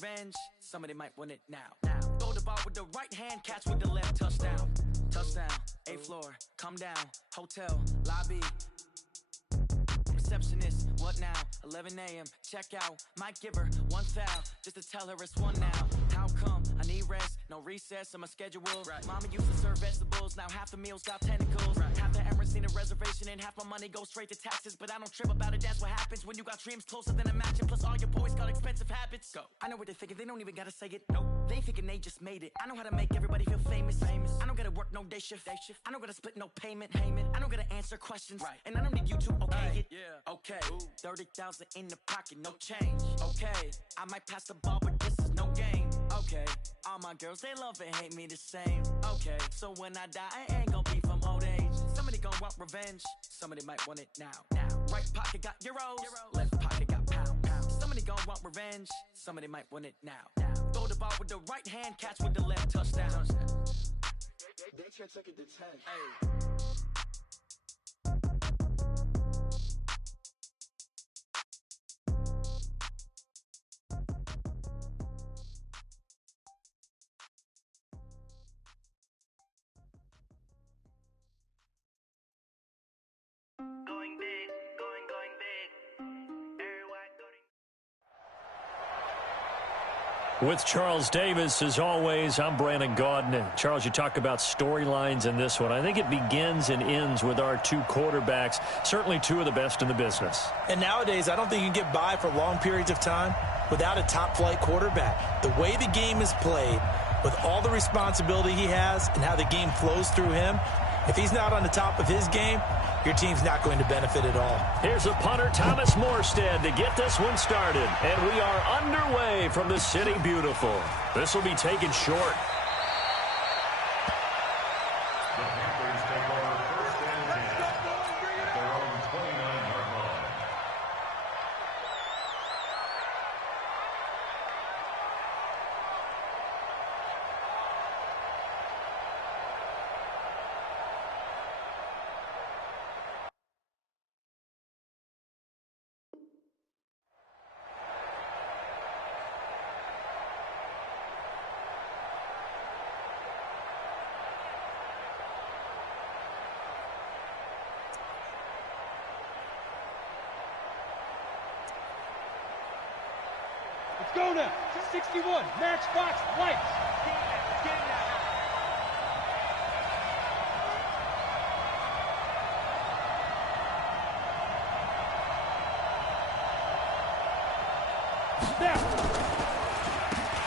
revenge, somebody might win it now. Throw the ball with the right hand, catch with the left, touchdown. Touchdown, 8th floor, come down, hotel, lobby. Receptionist, what now? 11 a.m., check out. Might give her one foul, just to tell her it's one now. How come? I need rest, no recess in my schedule. Right. Mama used to serve vegetables, now half the meals got tentacles. Right. Half the errands need a reservation, and half my money goes straight to taxes. But I don't trip about it, that's what happens when you got dreams closer than a match. And plus all your boys got expensive habits. Go. I know what they're thinking, they don't even gotta say it. Nope. They ain't thinking they just made it. I know how to make everybody feel famous. I don't gotta work no day shift. I don't gotta split no payment. I don't gotta answer questions. Right. And I don't need you to okay it. Yeah. Okay. 30,000 in the pocket, no change. Okay. I might pass the ball, but this is no game. Okay. All my girls, they love and hate me the same. Okay. So when I die, I ain't gonna be from old age. Somebody gon' want revenge. Somebody might want it now. Right pocket got euros. Left pocket got pounds. Somebody gon' want revenge. Somebody might want it now. Throw the ball with the right hand, catch with the left, touchdown. They took it to 10. Hey. With Charles Davis, as always, I'm Brandon Gaudin. Charles, you talk about storylines in this one. I think it begins and ends with our two quarterbacks, certainly two of the best in the business. And nowadays, I don't think you can get by for long periods of time without a top-flight quarterback. The way the game is played, with all the responsibility he has and how the game flows through him, if he's not on the top of his game, your team's not going to benefit at all. Here's a punter, Thomas Morstead, to get this one started. And we are underway from the City Beautiful. This will be taken short. The Panthers take over first and 10 at their own 29-yard line. Let's go now. 61. Matchbox White.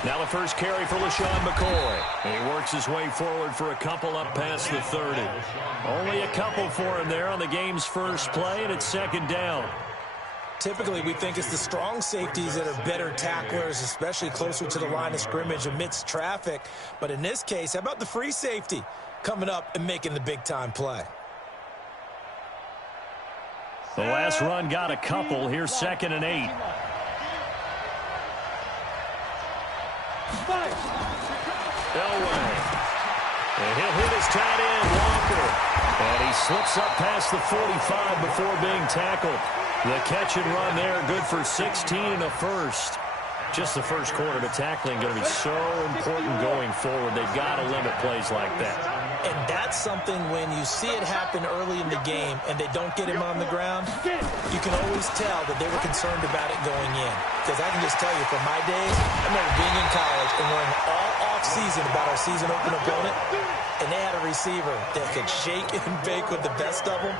Now the first carry for LaShawn McCoy. And he works his way forward for a couple up past the 30. Only a couple for him there on the game's first play, and it's second down. Typically, we think it's the strong safeties that are better tacklers, especially closer to the line of scrimmage amidst traffic. But in this case, how about the free safety coming up and making the big-time play? The last run got a couple. Here's 2nd and 8. Elway. And he'll hit his tight end, Walker. And he slips up past the 45 before being tackled. The catch and run there, good for 16 and a first. Just the first quarter, but tackling going to be so important going forward. They've got to limit plays like that. And that's something when you see it happen early in the game and they don't get him on the ground, you can always tell that they were concerned about it going in. Because I can just tell you from my days, I remember being in college and learning all off-season about our season open opponent, and they had a receiver that could shake and bake with the best of them.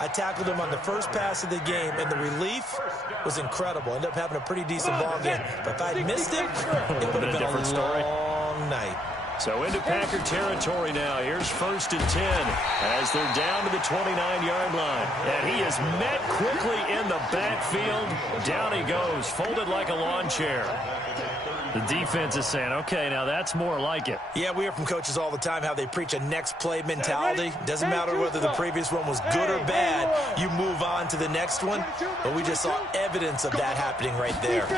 I tackled him on the first pass of the game, and the relief was incredible. Ended up having a pretty decent ball game. But if I'd missed him, it would have been a different story. Long night. So into Packer territory now. Here's 1st and 10 as they're down to the 29-yard line. And he is met quickly in the backfield. Down he goes, folded like a lawn chair. The defense is saying, okay, now that's more like it. Yeah, we hear from coaches all the time how they preach a next play mentality. Doesn't matter whether the previous one was good or bad. You move on to the next one. But we just saw evidence of that happening right there.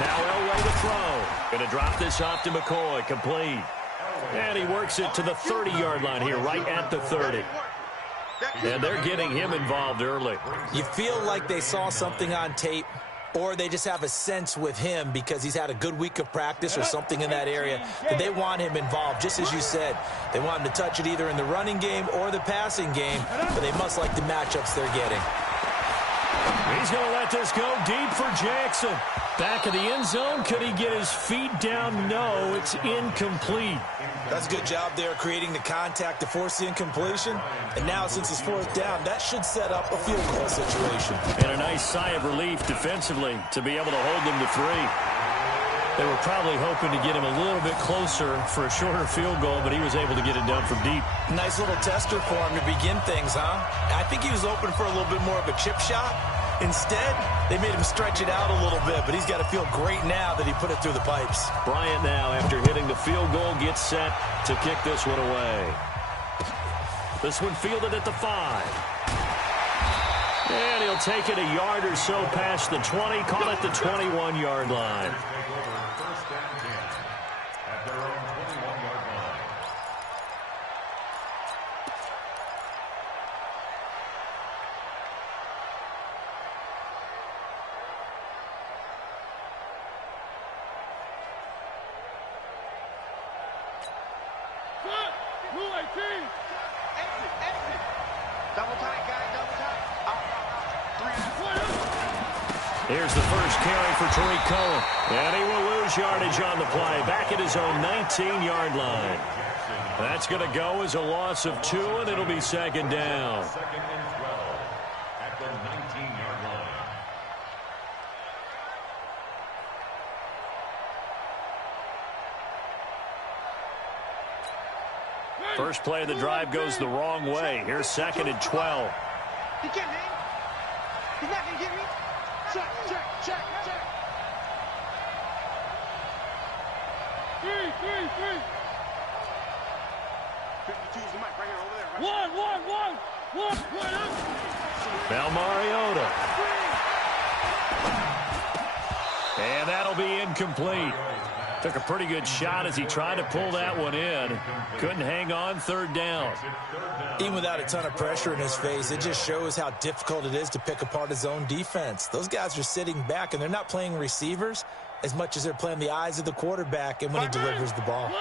Now Elway to throw. Going to drop this off to McCoy. Complete. And he works it to the 30-yard line here, right at the 30. And they're getting him involved early. You feel like they saw something on tape or they just have a sense with him because he's had a good week of practice or something in that area that they want him involved, just as you said. They want him to touch it either in the running game or the passing game, but they must like the matchups they're getting. He's going to let this go deep for Jackson. Back of the end zone. Could he get his feet down? No, it's incomplete. That's a good job there creating the contact to force the incompletion. And now, since it's fourth down, that should set up a field goal situation. And a nice sigh of relief defensively to be able to hold them to 3. They were probably hoping to get him a little bit closer for a shorter field goal, but he was able to get it done from deep. Nice little tester for him to begin things, huh? I think he was open for a little bit more of a chip shot. Instead, they made him stretch it out a little bit, but he's got to feel great now that he put it through the pipes. Bryant now, after hitting the field goal, gets set to kick this one away. This one fielded at the 5. And he'll take it a yard or so past the 20, call it the 21-yard line. First and 10 at their own 21-yard line. Double tight, guys, double tight. Here's the first carry for Tariq Cohen. And he will lose yardage on the play. Back at his own 19-yard line. That's going to go as a loss of 2, and it'll be second down. Second and 12 at the 19-yard line. First play of the drive goes the wrong way. Here's second and 12. He can't hang. He's not going to get me. Check, check, check, check. 3. 52's the mic right here over there. Right? One. Now Mariota. And that'll be incomplete. Took a pretty good shot as he tried to pull that one in. Couldn't hang on, third down. Even without a ton of pressure in his face, it just shows how difficult it is to pick apart his own defense. Those guys are sitting back, and they're not playing receivers as much as they're playing the eyes of the quarterback and when he delivers the ball.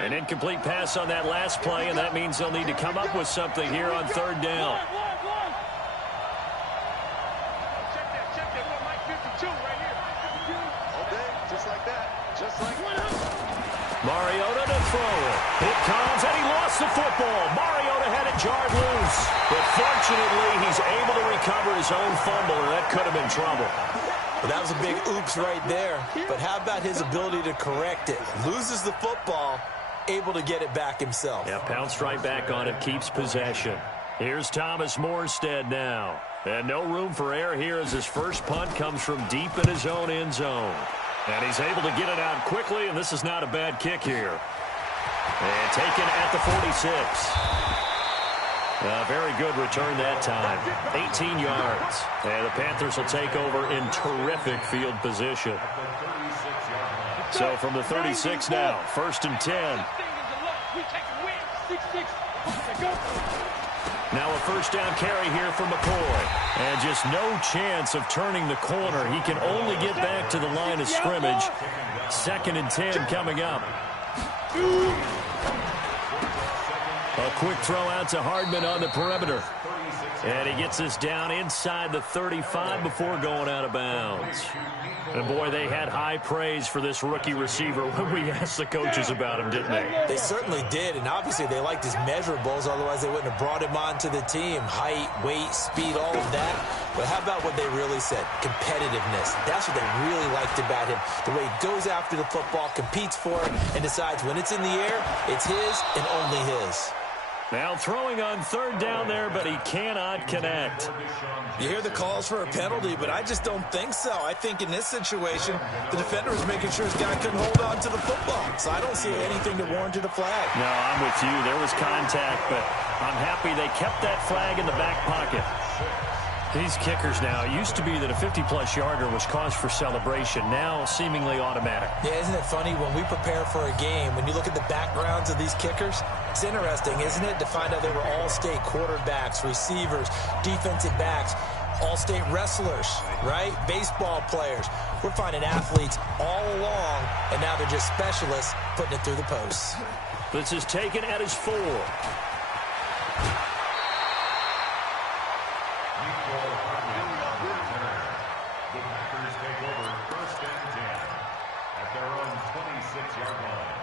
An incomplete pass on that last play, and that means they'll need to come up with something here on third down. Check that. We're Mike 52 right here. All day, just like that. Just like Mariota to throw it. It comes, and he lost the football. Mariota had it jarred loose. But fortunately, he's able to recover his own fumble, or that could have been trouble. Well, that was a big oops right there. But how about his ability to correct it? Loses the football, able to get it back himself. Yeah, pounced right back on it, keeps possession. Here's Thomas Morstead now. And no room for error here as his first punt comes from deep in his own end zone. And he's able to get it out quickly, and this is not a bad kick here. And taken at the 46. A very good return that time. 18 yards. And the Panthers will take over in terrific field position. So from the 36 now, first and 10. Now a first down carry here for McCoy. And just no chance of turning the corner. He can only get back to the line of scrimmage. Second and 10 coming up. A quick throw out to Hardman on the perimeter. And he gets us down inside the 35 before going out of bounds. And, boy, they had high praise for this rookie receiver when we asked the coaches about him, didn't they? They certainly did, and obviously they liked his measurables, otherwise they wouldn't have brought him onto the team. Height, weight, speed, all of that. But how about what they really said? Competitiveness. That's what they really liked about him. The way he goes after the football, competes for it, and decides when it's in the air, it's his and only his. Now throwing on third down there, but he cannot connect. You hear the calls for a penalty, but I just don't think so. I think in this situation, the defender was making sure his guy couldn't hold on to the football. So I don't see anything that warranted a flag. No, I'm with you. There was contact, but I'm happy they kept that flag in the back pocket. These kickers now, it used to be that a 50-plus yarder was cause for celebration. Now, seemingly automatic. Yeah, isn't it funny? When we prepare for a game, when you look at the backgrounds of these kickers, it's interesting, isn't it, to find out they were all-state quarterbacks, receivers, defensive backs. all-state wrestlers, right? Baseball players. We're finding athletes all along, and now they're just specialists putting it through the posts. This is taken at his 4. The Packers take over 1st and 10 at their own 26-yard line.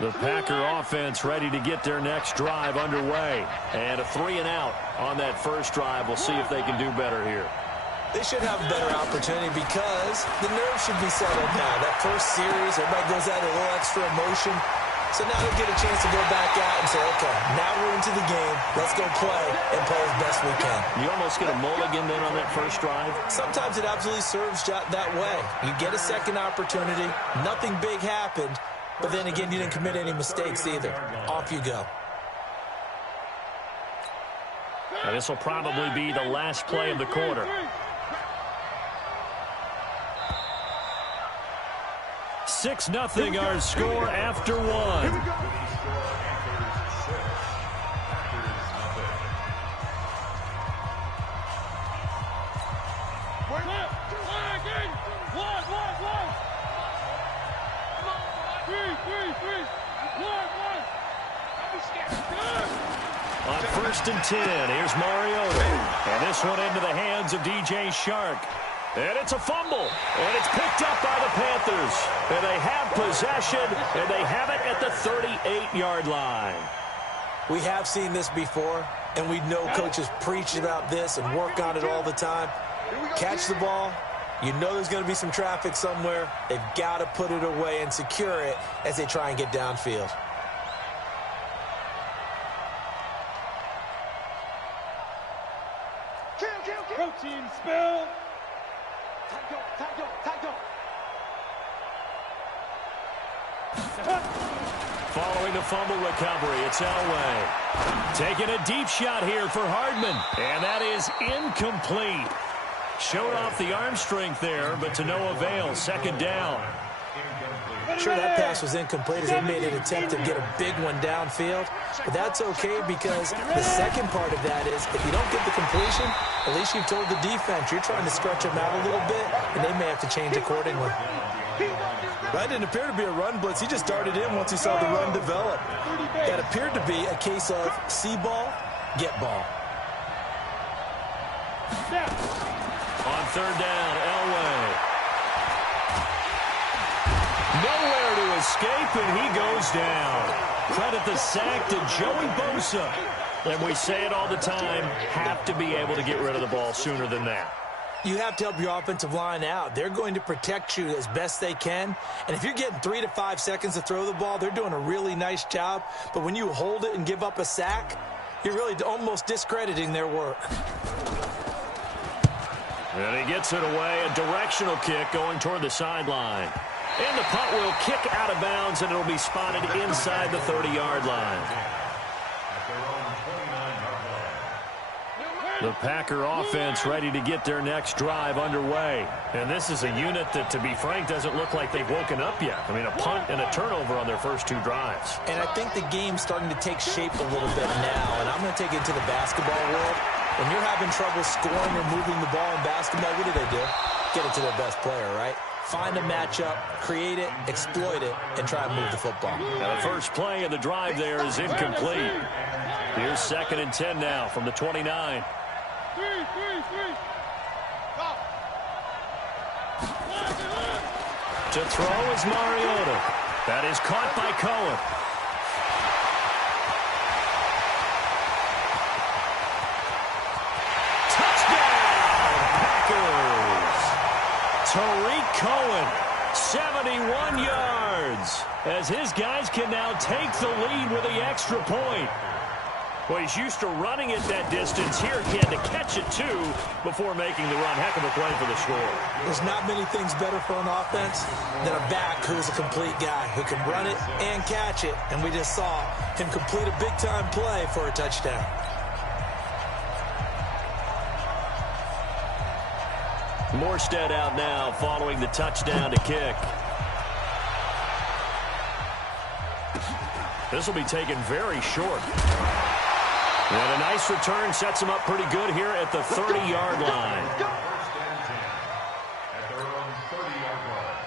The Packer offense ready to get their next drive underway. And a 3-and-out on that first drive. We'll see if they can do better here. They should have a better opportunity because the nerves should be settled now. That first series, everybody goes out a little extra emotion. So now they'll get a chance to go back out and say, okay, now we're into the game. Let's go play and play as best we can. You almost get a mulligan then on that first drive? Sometimes it absolutely serves that way. You get a second opportunity. Nothing big happened. But then again, you didn't commit any mistakes either. Off you go. And this will probably be the last play of the quarter. 6-0 our score after 1. On 1st and 10, here's Mariota. And this one into the hands of DJ Shark. And it's a fumble. And it's picked up by the Panthers. And they have possession, and they have it at the 38-yard line. We have seen this before, and we know coaches preach about this and work on it all the time. Catch the ball. You know there's going to be some traffic somewhere. They've got to put it away and secure it as they try and get downfield. Protein spill. Following the fumble recovery, it's Elway. Taking a deep shot here for Hardman. And that is incomplete. Showed off the arm strength there, but to no avail. 2nd down. Sure, that pass was incomplete as they made an attempt to get a big one downfield. But that's okay because the second part of that is if you don't get the completion, at least you've told the defense you're trying to stretch them out a little bit, and they may have to change accordingly. That didn't appear to be a run blitz. He just darted in once he saw the run develop. That appeared to be a case of see ball, get ball. On 3rd down, Elway. Nowhere to escape, and he goes down. Credit the sack to Joey Bosa. And we say it all the time, have to be able to get rid of the ball sooner than that. You have to help your offensive line out. They're going to protect you as best they can. And if you're getting 3 to 5 seconds to throw the ball, they're doing a really nice job. But when you hold it and give up a sack, you're really almost discrediting their work. And he gets it away, a directional kick going toward the sideline. And the punt will kick out of bounds, and it'll be spotted inside the 30-yard line. The Packer offense ready to get their next drive underway. And this is a unit that, to be frank, doesn't look like they've woken up yet. I mean, a punt and a turnover on their first 2 drives. And I think the game's starting to take shape a little bit now. And I'm going to take it into the basketball world. When you're having trouble scoring or moving the ball in basketball, what do? Get it to their best player, right? Find a matchup, create it, exploit it, and try and move the football. Now the first play of the drive there is incomplete. Here's 2nd and 10 now from the 29. To throw is Mariota. That is caught by Cohen. Tariq Cohen, 71 yards, as his guys can now take the lead with the extra point. Well, he's used to running it that distance. Here he had to catch it, too, before making the run. Heck of a play for the score. There's not many things better for an offense than a back who is a complete guy who can run it and catch it. And we just saw him complete a big-time play for a touchdown. Morstead out now following the touchdown to kick. This will be taken very short. And a nice return sets him up pretty good here at the 30-yard line. First and 10 at their own 30-yard line.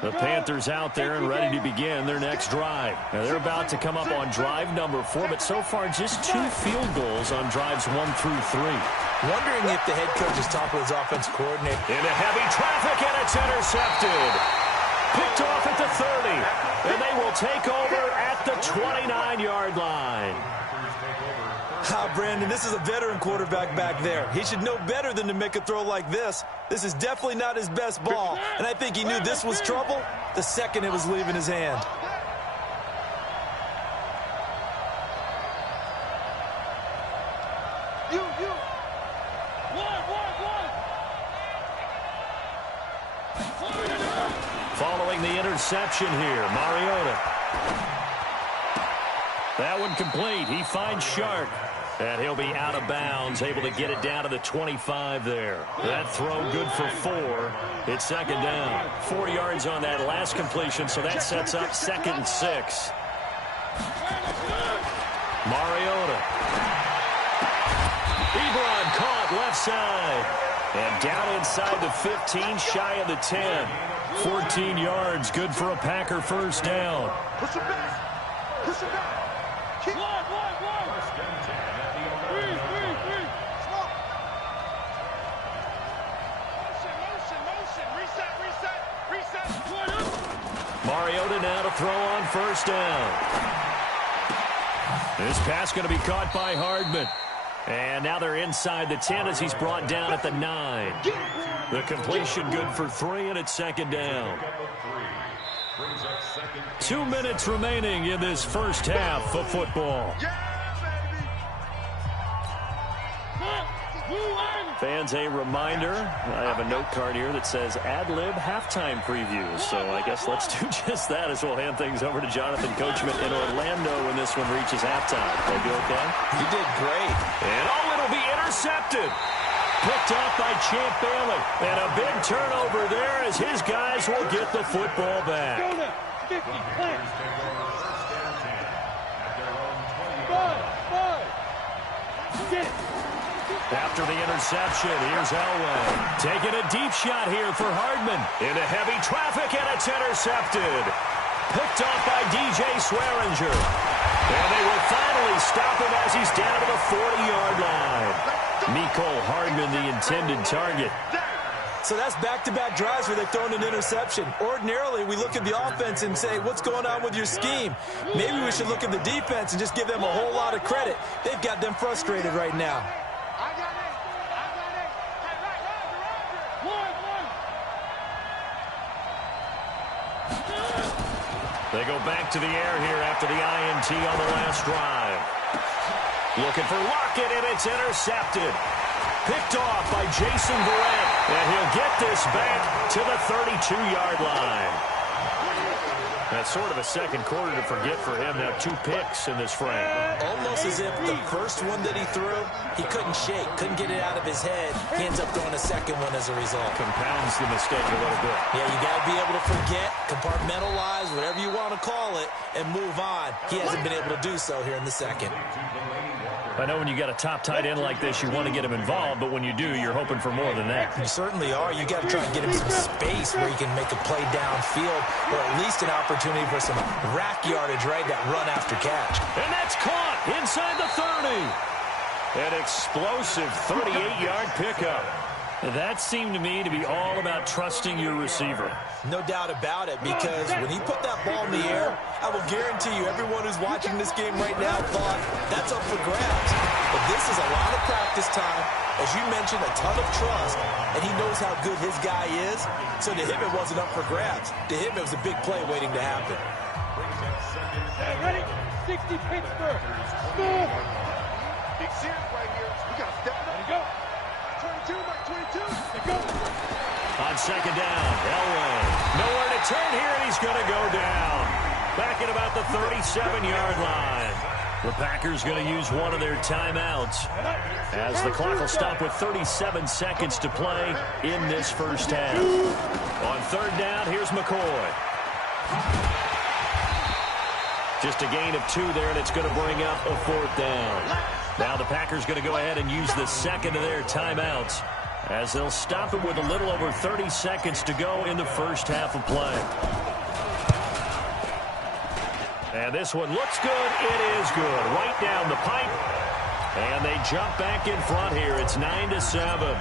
The Panthers out there and ready to begin their next drive. Now they're about to come up on drive number 4, but so far just 2 field goals on drives 1 through 3. Wondering if the head coach is talking with his offensive coordinator. Into heavy traffic, and it's intercepted. Picked off at the 30, and they will take over at the 29-yard line. Brandon, this is a veteran quarterback back there. He should know better than to make a throw like this. This is definitely not his best ball, and I think he knew this was trouble the second it was leaving his hand. Following the interception here, Mariota. That one complete. He finds Shark. And he'll be out of bounds, able to get it down to the 25 there. That throw good for 4. It's second down. 4 yards on that last completion, so that sets up 2nd and 6. Mariota. Ebron caught left side. And down inside the 15, shy of the 10. 14 yards, good for a Packer first down. Push him back. Push him back. Keep First and 10 at the 11. Motion. Mariota now to throw on first down. This pass going to be caught by Hardman. And now they're inside the 10 as he's brought down at the 9. The completion good for 3, and it's second down. 2 minutes remaining in this first half of football. Fans, a reminder, I have a note card here that says ad-lib halftime previews. So I guess let's do just that as we'll hand things over to Jonathan Coachman in Orlando when this one reaches halftime. Will be okay? You did great. And it'll be intercepted. Picked off by Champ Bailey. And a big turnover there as his guys will get the football back. After the interception, here's Elway. Taking a deep shot here for Hardman. Into heavy traffic, and it's intercepted. Picked off by DJ Swearinger. And they will finally stop him as he's down to the 40-yard line. Mecole Hardman, the intended target. So that's back-to-back drives where they've thrown an interception. Ordinarily, we look at the offense and say, what's going on with your scheme? Maybe we should look at the defense and just give them a whole lot of credit. They've got them frustrated right now. They go back to the air here after the INT on the last drive. Looking for Lockett, and it's intercepted. Picked off by Jason Verrett, and he'll get this back to the 32-yard line. That's sort of a second quarter to forget for him to have 2 picks in this frame. Almost as if the first one that he threw, he couldn't shake, couldn't get it out of his head. He ends up throwing a second one as a result. Compounds the mistake a little bit. Yeah, you got to be able to forget, compartmentalize, whatever you want to call it, and move on. He hasn't been able to do so here in the second. I know when you got a top tight end like this, you want to get him involved, but when you do, you're hoping for more than that. You certainly are. You got to try and get him some space where he can make a play downfield, or at least an opportunity for some rack yardage, right? That run after catch. And that's caught inside the 30. An explosive 38-yard pickup. That seemed to me to be all about trusting your receiver. No doubt about it, because when he put that ball in the air, I will guarantee you everyone who's watching this game right now thought that's up for grabs. But this is a lot of practice time. As you mentioned, a ton of trust, and he knows how good his guy is. So to him, it wasn't up for grabs. To him, it was a big play waiting to happen. Hey, ready? 60 Pittsburgh. Big series right here. We got to step it up. There you go. 22 by 22. There you go. On second down, Elway. Nowhere to turn here, and he's going to go down. Back at about the 37-yard line. The Packers going to use one of their timeouts as the clock will stop with 37 seconds to play in this first half. On third down, here's McCoy. Just a gain of 2 there, and it's going to bring up a 4th down. Now the Packers going to go ahead and use the second of their timeouts as they'll stop it with a little over 30 seconds to go in the first half of play. And this one looks good. It is good. Right down the pipe. And they jump back in front here. It's 9-7.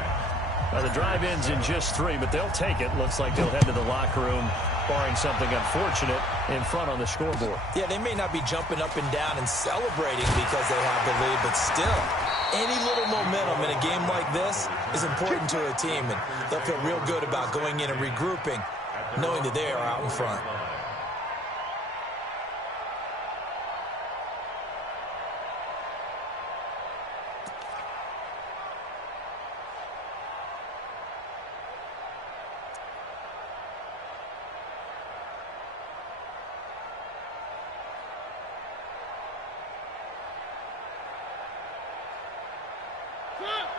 Now the drive ends in just 3, but they'll take it. Looks like they'll head to the locker room, barring something unfortunate, in front on the scoreboard. Yeah, they may not be jumping up and down and celebrating because they have the lead, but still, any little momentum in a game like this is important to a team, and they'll feel real good about going in and regrouping, knowing that they are out in front.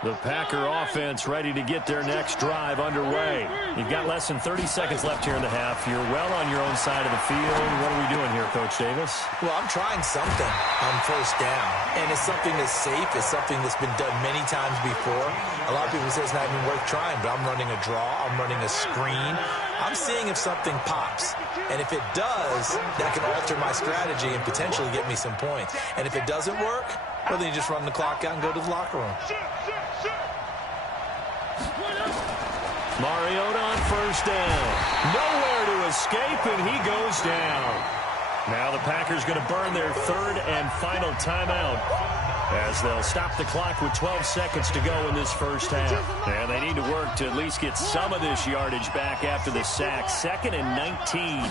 The Packer offense ready to get their next drive underway. You've got less than 30 seconds left here in the half. You're well on your own side of the field. What are we doing here, Coach Davis? Well, I'm trying something on first down, and it's something that's safe. It's something that's been done many times before. A lot of people say it's not even worth trying, but I'm running a draw. I'm running a screen. I'm seeing if something pops, and if it does, that can alter my strategy and potentially get me some points. And if it doesn't work, well, then you just run the clock out and go to the locker room. Mariota on first down. Nowhere to escape, and he goes down. Now the Packers going to burn their 3rd and final timeout as they'll stop the clock with 12 seconds to go in this first half. And they need to work to at least get some of this yardage back after the sack. 2nd and 19.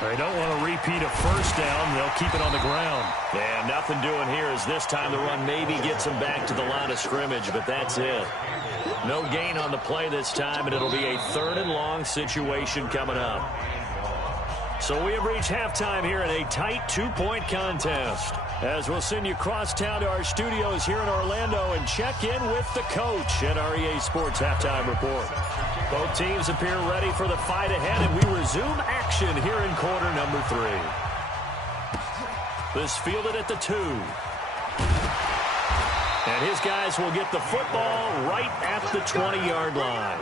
They don't want to repeat a first down. They'll keep it on the ground. And nothing doing here as this time the run maybe gets them back to the line of scrimmage, but that's it. No gain on the play this time, and it'll be a 3rd and long situation coming up. So we have reached halftime here in a tight 2-point contest, as we'll send you across town to our studios here in Orlando and check in with the coach at our EA Sports Halftime Report. Both teams appear ready for the fight ahead, and we resume action here in quarter number 3. This fielded at the 2. And his guys will get the football right at the 20-yard line.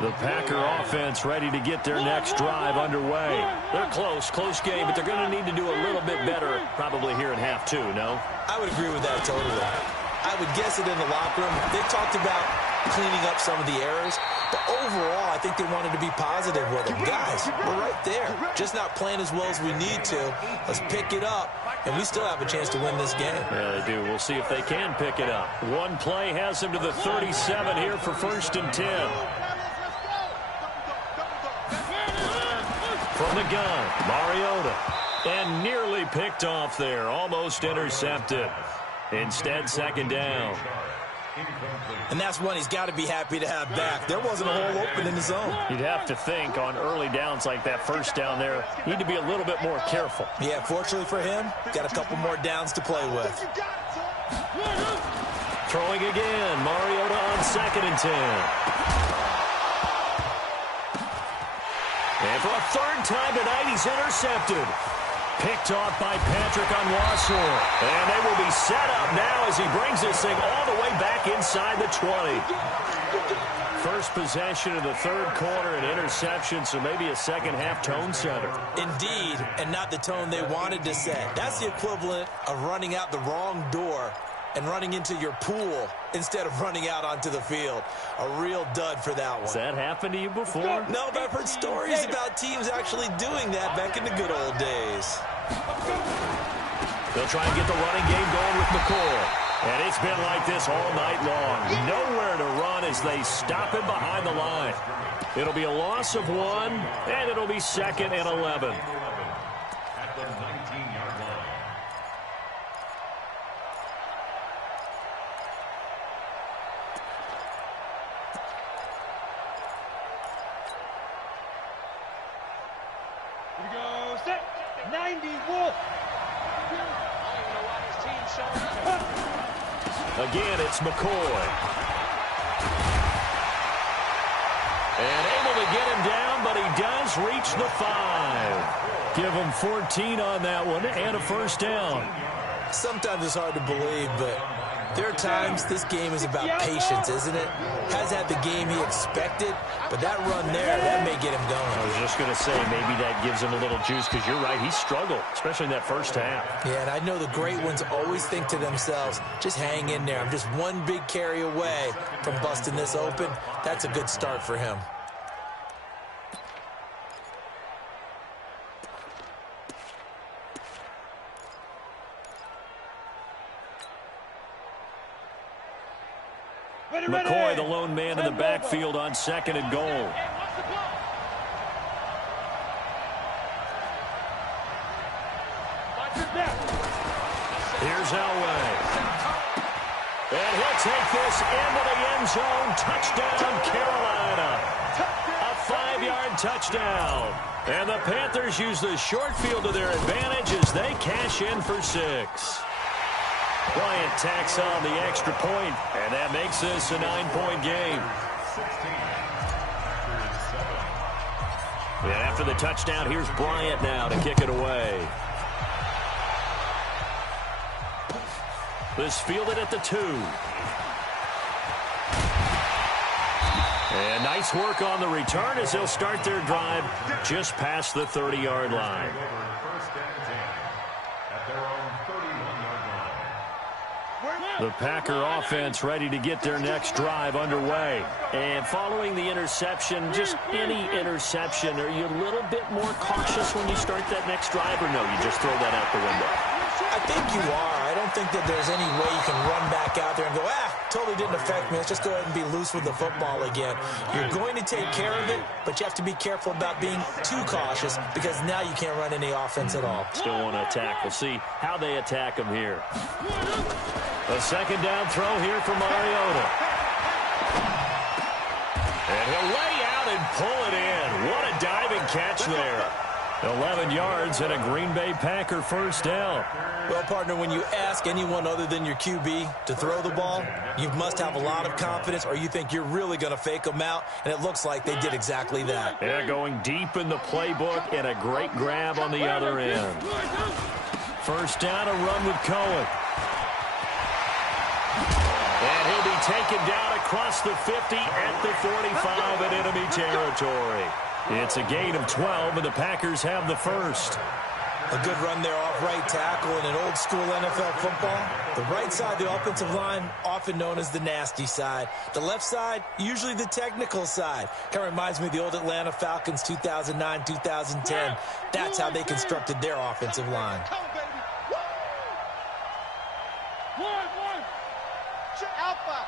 The Packer offense ready to get their next drive underway. They're close game, but they're going to need to do a little bit better probably here in half 2, no? I would agree with that totally. I would guess it in the locker room. They talked about cleaning up some of the errors, but overall, I think they wanted to be positive with them. Guys, we're right there. Just not playing as well as we need to. Let's pick it up, and we still have a chance to win this game. Yeah, they do. We'll see if they can pick it up. One play has them to the 37 here for 1st and 10. From the gun, Mariota. And nearly picked off there. Almost intercepted. Instead, 2nd down. And that's one he's got to be happy to have back. There wasn't a hole open in the zone. You'd have to think on early downs like that, first down there, need to be a little bit more careful. Yeah, fortunately for him, got a couple more downs to play with. Throwing again, Mariota on 2nd and 10. And for a 3rd time tonight, he's intercepted. Picked off by Patrick Onwuasor. And they will be set up now as he brings this thing all the way back inside the 20. First possession of the 3rd quarter, an interception, so maybe a second-half tone setter. Indeed, and not the tone they wanted to set. That's the equivalent of running out the wrong door and running into your pool instead of running out onto the field. A real dud for that one. Has that happened to you before? No, but I've heard stories about teams actually doing that back in the good old days. They'll try and get the running game going with McCoy. And it's been like this all night long. Nowhere to run as they stop him behind the line. It'll be a loss of 1, and it'll be 2nd and 11. At the 19-yard line. Here we go, set, 90, Wolf. Again, it's McCoy. And able to get him down, but he does reach the 5. Give him 14 on that one and a first down. Sometimes it's hard to believe, but there are times this game is about patience, isn't it? Has had the game he expected, but that run there, that may get him going. I was just going to say, maybe that gives him a little juice, because you're right, he struggled, especially in that first half. Yeah, and I know the great ones always think to themselves, just hang in there. I'm just one big carry away from busting this open. That's a good start for him. McCoy, the lone man in the backfield on 2nd and goal. Here's Elway. And he'll take this into the end zone. Touchdown, Carolina. A 5-yard touchdown. And the Panthers use the short field to their advantage as they cash in for 6. Bryant tacks on the extra point, and that makes this a 9-point game. And after the touchdown, here's Bryant now to kick it away. This fielded at the 2. And nice work on the return as they'll start their drive just past the 30-yard line. The Packer offense ready to get their next drive underway. And following the interception, just any interception, are you a little bit more cautious when you start that next drive, or no, you just throw that out the window? I think you are. I don't think that there's any way you can run back out there and go, totally didn't affect me. Let's just go ahead and be loose with the football again. You're going to take care of it, but you have to be careful about being too cautious, because now you can't run any offense at all. Still want to attack. We'll see how they attack him here. A 2nd down throw here for Mariota. And he'll lay out and pull it in. What a diving catch there. 11 yards and a Green Bay Packer first down. Well, partner, when you ask anyone other than your QB to throw the ball, you must have a lot of confidence, or you think you're really going to fake them out, and it looks like they did exactly that. Yeah, going deep in the playbook and a great grab on the other end. First down, a run with Cohen. And he'll be taken down across the 50 at the 45 in enemy territory. It's a gain of 12, and the Packers have the first. A good run there off right tackle in an old-school NFL football. The right side of the offensive line, often known as the nasty side. The left side, usually the technical side. Kind of reminds me of the old Atlanta Falcons 2009, 2010. That's how they constructed their offensive line. Check Alpha.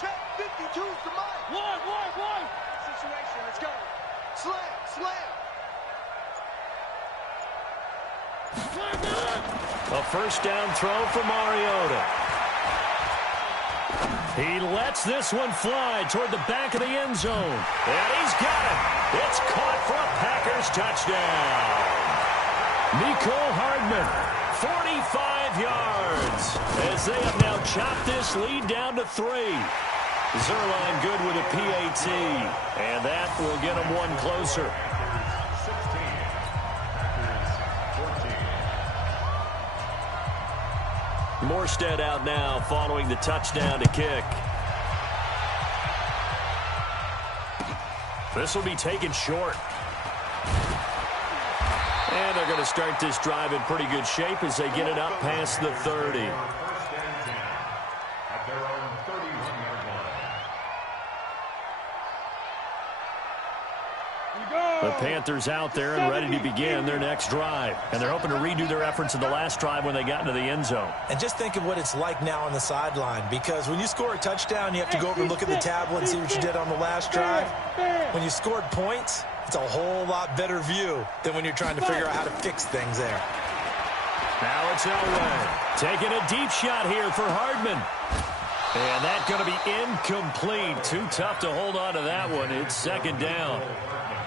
Check 52's the mic. One. Situation, let's go. Slam. A first down throw for Mariota. He lets this one fly toward the back of the end zone. And he's got it. It's caught for a Packers touchdown. Nico Hardman, 45 yards, as they have now chopped this lead down to 3. Zerline good with a PAT, and that will get them one closer. Morstead out now following the touchdown to kick. This will be taken short. And they're going to start this drive in pretty good shape as they get it up past the 30. The Panthers out there and ready to begin their next drive. And they're hoping to redo their efforts in the last drive when they got into the end zone. And just think of what it's like now on the sideline, because when you score a touchdown, you have to go over and look at the tablet and see what you did on the last drive. When you scored points, it's a whole lot better view than when you're trying to figure out how to fix things there. Now it's Elway taking a deep shot here for Hardman. And that's going to be incomplete. Too tough to hold on to that one. It's second down.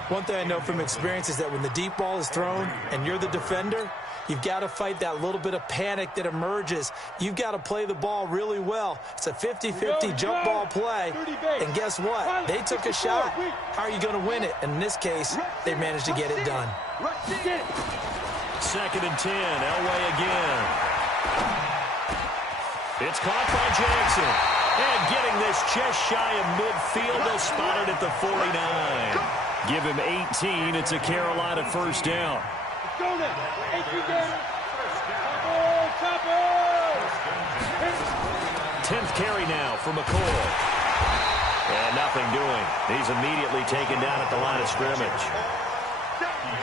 One thing I know from experience is that when the deep ball is thrown and you're the defender, You've got to fight that little bit of panic that emerges. You've got to play the ball really well. It's a 50-50 jump ball play, and guess what? They took a shot. How are you going to win it? And in this case, they managed to get it done. 2nd and 10, Elway again. It's caught by Jackson. And getting this just shy of midfield, they'll spot it at the 49. Give him 18. It's a Carolina first down. 10th carry now for McCoy. And nothing doing. He's immediately taken down at the line of scrimmage.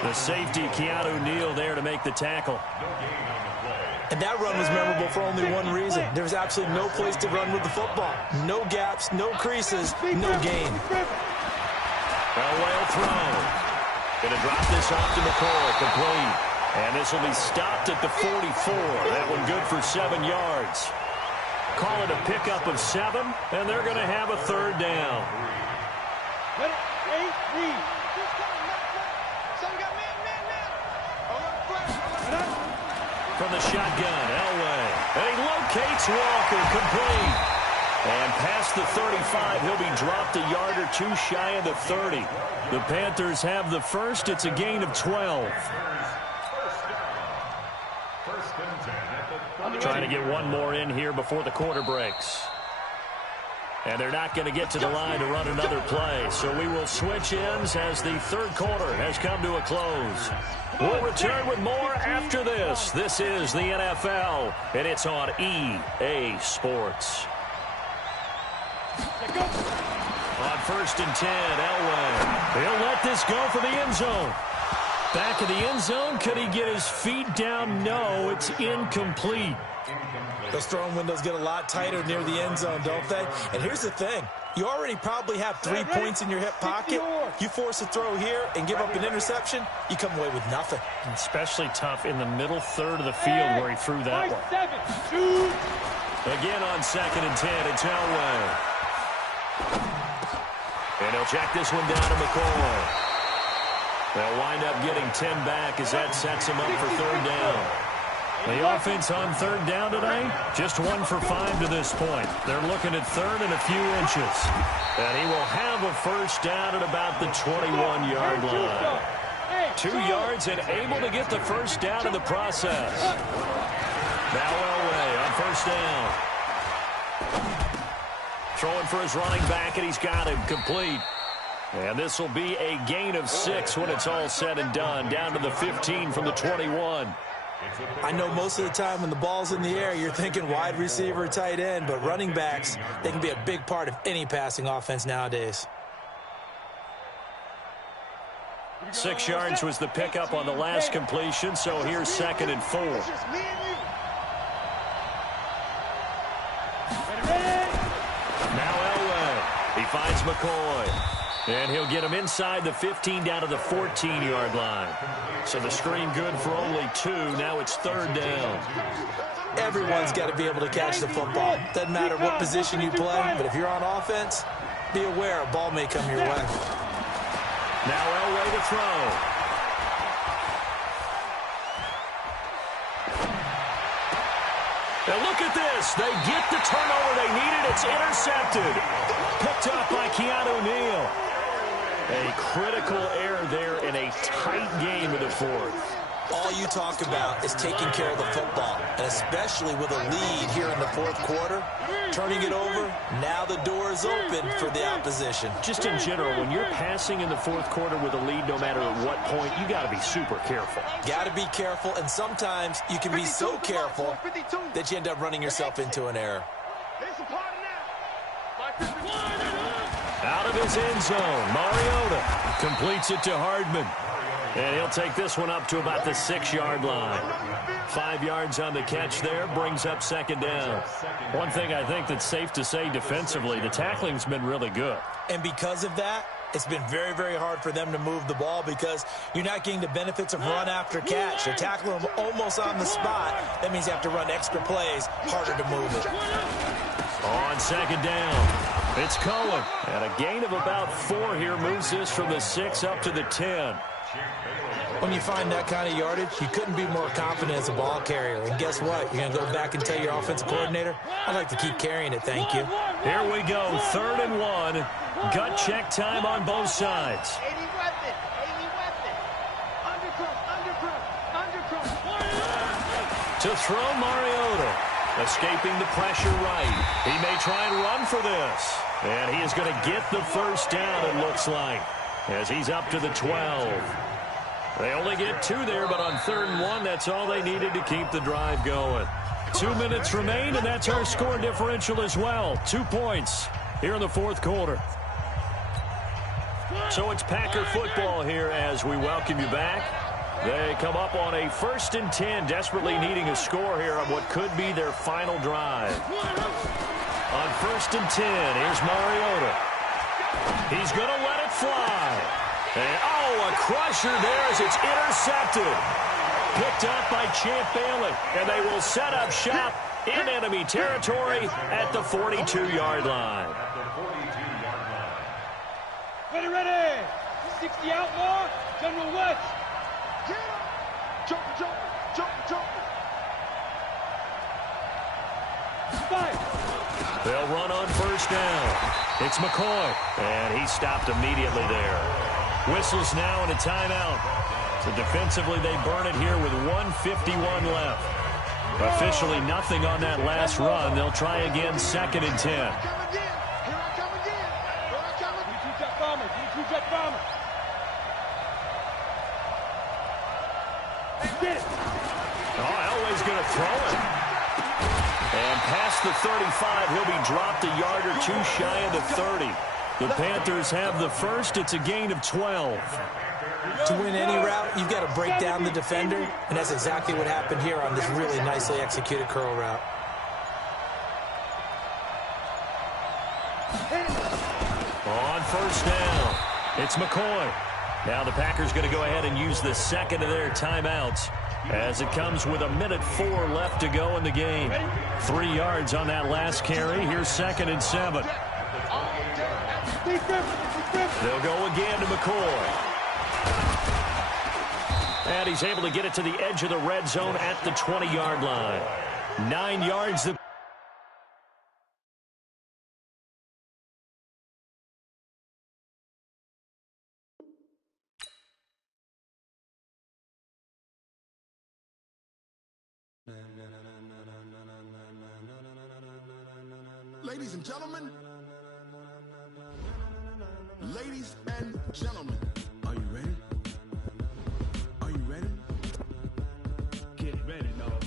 The safety, Keanu Neal, there to make the tackle. And that run was memorable for only one reason. There was absolutely no place to run with the football. No gaps, no creases, no gain. Elway will throw. Going to drop this off to McCoy, complete. And this will be stopped at the 44. That one good for 7 yards. Call it a pickup of 7, and they're going to have a 3rd down. From the shotgun, Elway. And he locates Walker, complete. And past the 35, he'll be dropped a yard or 2 shy of the 30. The Panthers have the first. It's a gain of 12. Trying to get one more in here before the quarter breaks. And they're not going to get to the line to run another play. So we will switch ends as the 3rd quarter has come to a close. We'll return with more after this. This is the NFL, and it's on EA Sports. On 1st and 10, Elway. He'll let this go for the end zone. Back of the end zone. Could he get his feet down? No, it's incomplete. Those throwing windows get a lot tighter near the end zone, don't they? And here's the thing. You already probably have 3 points in your hip pocket. You force a throw here and give up an interception, you come away with nothing. Especially tough in the middle third of the field where he threw that one. Again on 2nd and 10, it's Elway. And he'll check this one down to McCoy. They'll wind up getting 10 back as that sets him up for 3rd down. The offense on 3rd down today, just 1 for 5 to this point. They're looking at 3rd and a few inches. And he will have a first down at about the 21-yard line. 2 yards and able to get the first down in the process. Now Elway on 1st down. Throwing for his running back, and he's got him complete. And this will be a gain of 6 when it's all said and done. Down to the 15 from the 21. I know most of the time when the ball's in the air, you're thinking wide receiver, tight end, but running backs, they can be a big part of any passing offense nowadays. 6 yards was the pickup on the last completion, so here's 2nd and 4. Now Elway. He finds McCoy. And he'll get him inside the 15 down to the 14-yard line. So the screen good for only 2. Now it's 3rd down. Everyone's got to be able to catch the football. Doesn't matter what position you play, but if you're on offense, be aware a ball may come your way. Now Elway to throw. Now look at this. They get the turnover they needed. It's intercepted. Picked up by Keanu Neal. A critical error there in a tight game in the 4th. All you talk about is taking care of the football, and especially with a lead here in the 4th quarter, turning it over, now the door is open for the opposition. Just in general, when you're passing in the 4th quarter with a lead, no matter at what point, you got to be super careful. Got to be careful, and sometimes you can be so careful that you end up running yourself into an error. Out of his end zone, Mariota completes it to Hardman. And he'll take this one up to about the 6-yard line. 5 yards on the catch there, brings up 2nd down. One thing I think that's safe to say defensively, the tackling's been really good. And because of that, it's been very, very hard for them to move the ball because you're not getting the benefits of run after catch. They're tackling them almost on the spot. That means you have to run extra plays, harder to move it. On 2nd down, it's Cohen. And a gain of about 4 here moves this from the 6 up to the 10. When you find that kind of yardage, you couldn't be more confident as a ball carrier. And guess what? You're going to go back and tell your offensive coordinator, I'd like to keep carrying it, thank you. Here we go, 3rd and 1. Gut check time on both sides. To throw, Mariota. Escaping the pressure right. He may try and run for this. And he is going to get the first down, it looks like, as he's up to the 12. They only get 2 there, but on 3rd and 1, that's all they needed to keep the drive going. 2 minutes remain, and that's our score differential as well. 2 points here in the 4th quarter. So it's Packer football here as we welcome you back. They come up on a 1st and 10, desperately needing a score here on what could be their final drive. On 1st and 10, here's Mariota. He's going to let it fly. And, oh, a crusher there as it's intercepted. Picked up by Champ Bailey, and they will set up shop in enemy territory at the 42-yard line. Ready. 60 outlaw, General West. Jump. Fire. They'll run on 1st down. It's McCoy, and he stopped immediately there. Whistles now and a timeout. So defensively, they burn it here with 1:51 left. Officially nothing on that last run. They'll try again, 2nd and 10. Here I come again. Jet bomber. Elway's going to throw it. And past the 35, he'll be dropped a yard or 2 shy of the 30. The Panthers have the first. It's a gain of 12. To win any route, you've got to break down the defender, and that's exactly what happened here on this really nicely executed curl route. On 1st down, it's McCoy. Now the Packers going to go ahead and use the 2nd of their timeouts as it comes with 1:04 left to go in the game. 3 yards on that last carry. Here's 2nd and 7. They'll go again to McCoy. And he's able to get it to the edge of the red zone at the 20-yard line. 9 yards. Ladies and gentlemen, are you ready? Are you ready? Get ready, dog.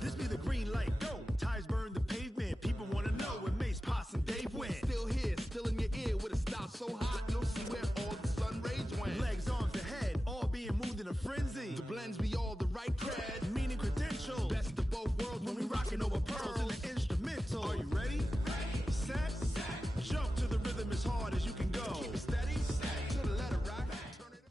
This be the green light, go. Tires burn the pavement. People want to know where Mace, Poss, and Dave went. Still here, still in your ear with a style so hot, you'll see where all the sun rays went. Legs, arms, the head, all being moved in a frenzy. The blends be all the right cred, meaning credentials. Best of both worlds when we rockin' over pearls in the instrumental. Are you ready? Set. Jump to the rhythm as hard as you can go. Keep it steady, to the letter rock. Turn it up.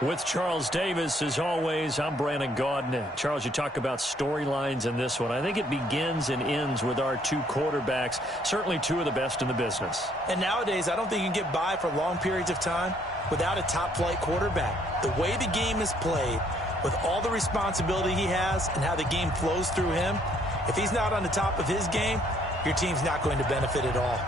With Charles Davis, as always, I'm Brandon Gaudin. Charles, you talk about storylines in this one. I think it begins and ends with our 2 quarterbacks, certainly 2 of the best in the business. And nowadays, I don't think you can get by for long periods of time without a top-flight quarterback. The way the game is played, with all the responsibility he has and how the game flows through him, if he's not on the top of his game, your team's not going to benefit at all.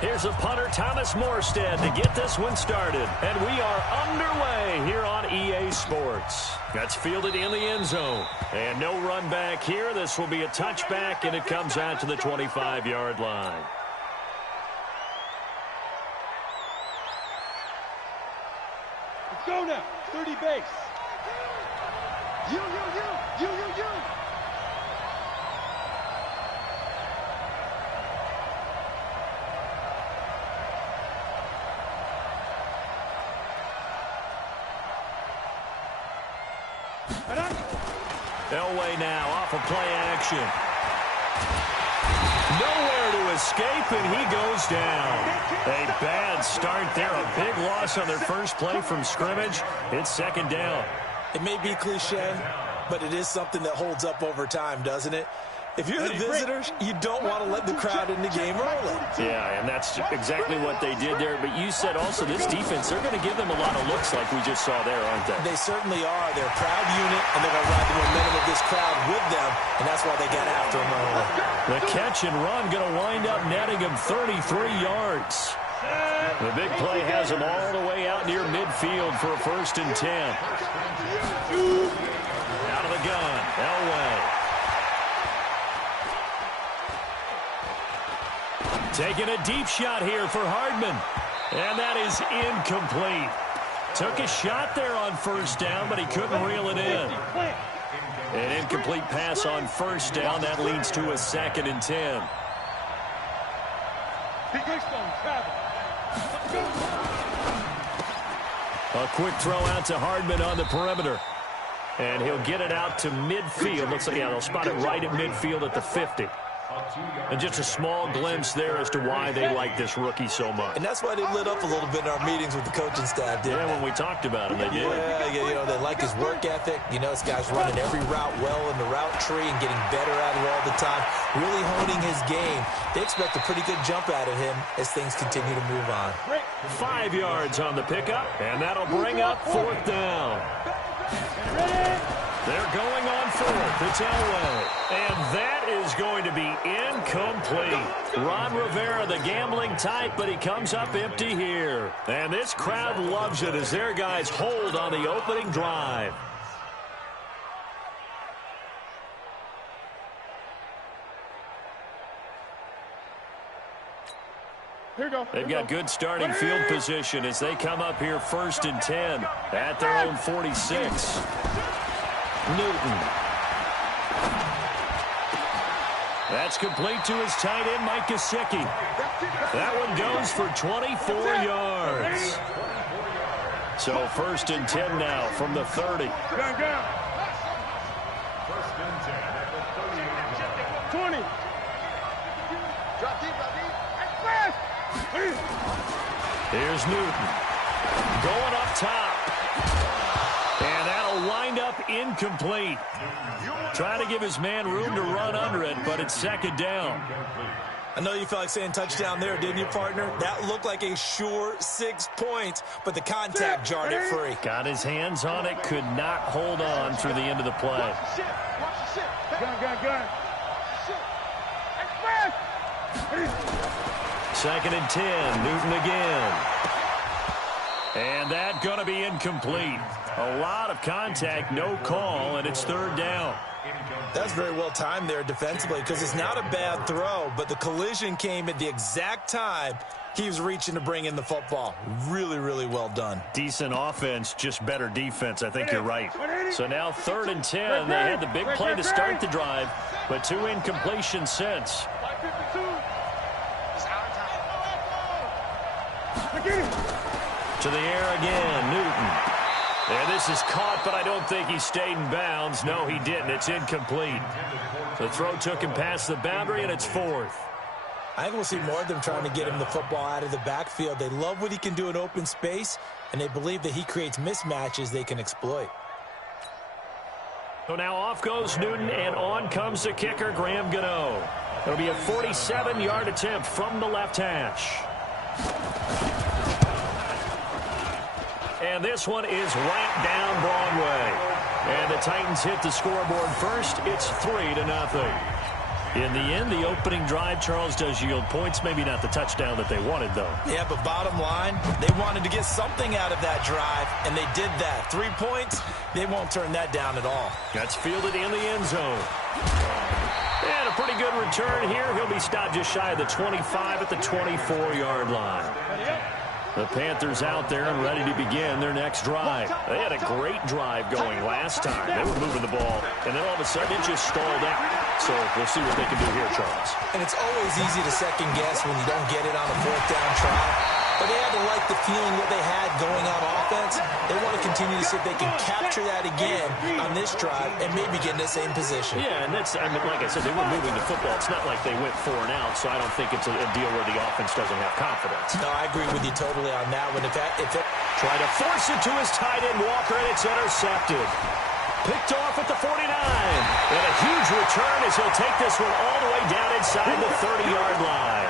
Here's a punter, Thomas Morstead, to get this one started. And we are underway here on EA Sports. That's fielded in the end zone. And no run back here. This will be a touchback, and it comes out to the 25-yard line. Let's go now. 30 base. You. Elway now off of play action. Nowhere to escape, and he goes down. A bad start there. A big loss on their first play from scrimmage. It's second down. It may be cliche, but it is something that holds up over time, doesn't it? If you're the visitors, you don't want to let the crowd in the game early. Yeah, and that's exactly what they did there. But you said also this defense, they're going to give them a lot of looks like we just saw there, aren't they? They certainly are. They're a proud unit, and they're going to ride the momentum of this crowd with them, and that's why they got after them early. The catch and run going to wind up netting him 33 yards. The big play has him all the way out near midfield for a 1st and 10. Out of the gun, Elway. Taking a deep shot here for Hardman. And that is incomplete. Took a shot there on 1st down, but he couldn't reel it in. An incomplete pass on 1st down. That leads to a 2nd and 10. A quick throw out to Hardman on the perimeter. And he'll get it out to midfield. Looks like, yeah, they'll spot it right at midfield at the 50. And just a small glimpse there as to why they like this rookie so much. And that's why they lit up a little bit in our meetings with the coaching staff, didn't they? When we talked about him, they did. Yeah, you know, they like his work ethic. You know, this guy's running every route well in the route tree and getting better at it all the time, really honing his game. They expect a pretty good jump out of him as things continue to move on. 5 yards on the pickup, and that'll bring up 4th down. They're going on 4th. It's Elway. And that is going to be incomplete. Ron Rivera, the gambling type, but he comes up empty here. And this crowd loves it as their guys hold on the opening drive. They've got good starting field position as they come up here 1st and 10 at their own 46. Newton. That's complete to his tight end, Mike Gesicki. That one goes for 24 yards. So 1st and 10 now from the 30. 20. Here's Newton. Going up top. And that'll wind up incomplete. Trying to give his man room to run under it, but it's 2nd down. I know you felt like saying touchdown there, didn't you, partner? That looked like a sure 6 points, but the contact jarred it free. Got his hands on it, could not hold on through the end of the play. Gun. 2nd and 10, Newton again. And that going to be incomplete. A lot of contact, no call, and it's 3rd down. That's very well timed there defensively because it's not a bad throw, but the collision came at the exact time he was reaching to bring in the football. Really, really well done. Decent offense, just better defense. I think you're right. So now 3rd and 10. They had the big play to start the drive, but 2 incompletions since. To the air again, Newton. And this is caught, but I don't think he stayed in bounds. No, he didn't. It's incomplete. The throw took him past the boundary, and it's 4th. I think we'll see more of them trying to get him the football out of the backfield. They love what he can do in open space, and they believe that he creates mismatches they can exploit. So now off goes Newton, and on comes the kicker, Graham Gano. It'll be a 47-yard attempt from the left hash. And this one is right down Broadway. And the Titans hit the scoreboard first. It's 3-0. In the end, the opening drive, Charles, does yield points. Maybe not the touchdown that they wanted, though. Yeah, but bottom line, they wanted to get something out of that drive, and they did that. 3 points, they won't turn that down at all. That's fielded in the end zone. And a pretty good return here. He'll be stopped just shy of the 25 at the 24-yard line. The Panthers out there and ready to begin their next drive. They had a great drive going last time. They were moving the ball, and then all of a sudden it just stalled out. So we'll see what they can do here, Charles. And it's always easy to second guess when you don't get it on a 4th down try. but they had to like the feeling that they had going on offense. They want to continue to see if they can capture that again on this drive and maybe get in the same position. Yeah, and that's, I mean, like I said, they were moving the football. It's not like they went 4 and out, so I don't think it's a deal where the offense doesn't have confidence. No, I agree with you totally on that one. Try to force it to his tight end, Walker, and it's intercepted. Picked off at the 49. And a huge return as he'll take this one all the way down inside the 30-yard line.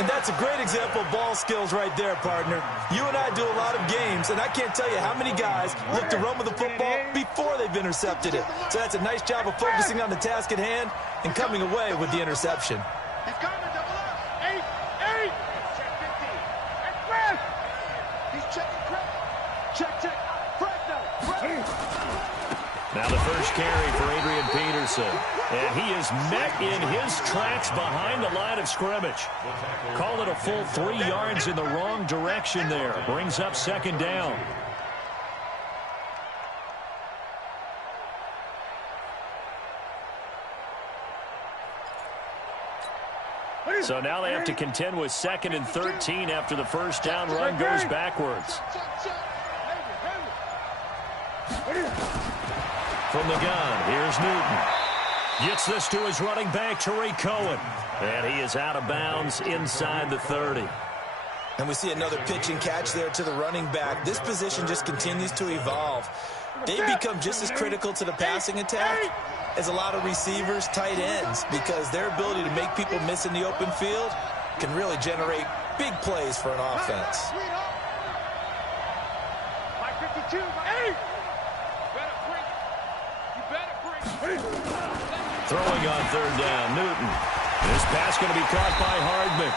And that's a great example of ball skills right there, partner. You and I do a lot of games, and I can't tell you how many guys look to run with the football before they've intercepted it. So that's a nice job of focusing on the task at hand and coming away with the interception. He's coming, double up. 8. Check 50. And Fred. He's checking Fred. Check. Now the first carry for Adrian Peterson. And he is met in his tracks behind the line of scrimmage. Call it a full 3 yards in the wrong direction there. Brings up second down. So now they have to contend with 2nd and 13 after the first down run goes backwards. From the gun, here's Newton. Gets this to his running back, Tariq Cohen. And he is out of bounds inside the 30. And we see another pitch and catch there to the running back. This position just continues to evolve. They become just as critical to the passing attack as a lot of receivers, tight ends, because their ability to make people miss in the open field can really generate big plays for an offense. 552. Throwing on 3rd down, Newton. This pass going to be caught by Hardman.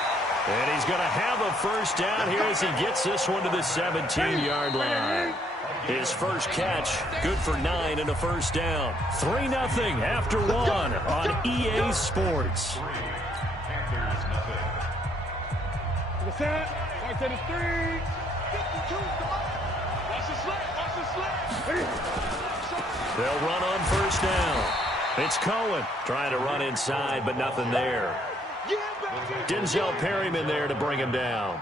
And he's going to have a first down here as he gets this one to the 17-yard line. His first catch, good for 9 and a first down. 3-0 after 1 on EA Sports. What's that? Watch that is 3. 52, come on. Watch the slip. They'll run on first down. It's Cohen trying to run inside, but nothing there. Denzel Perryman there to bring him down.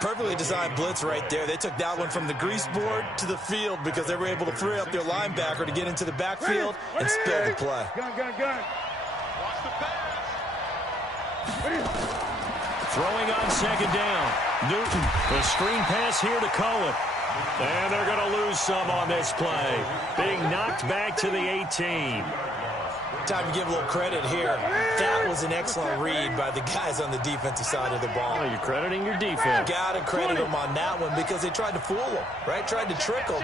Perfectly designed blitz right there. They took that one from the grease board to the field because they were able to free up their linebacker to get into the backfield and spill the play. Gun. Watch the pass. Throwing on 2nd down. Newton, the screen pass here to Cohen. And they're going to lose some on this play. Being knocked back to the 18. Time to give a little credit here. That was an excellent read by the guys on the defensive side of the ball. Well, you're crediting your defense. Got to credit them on that one because they tried to fool them, right? Tried to trick them,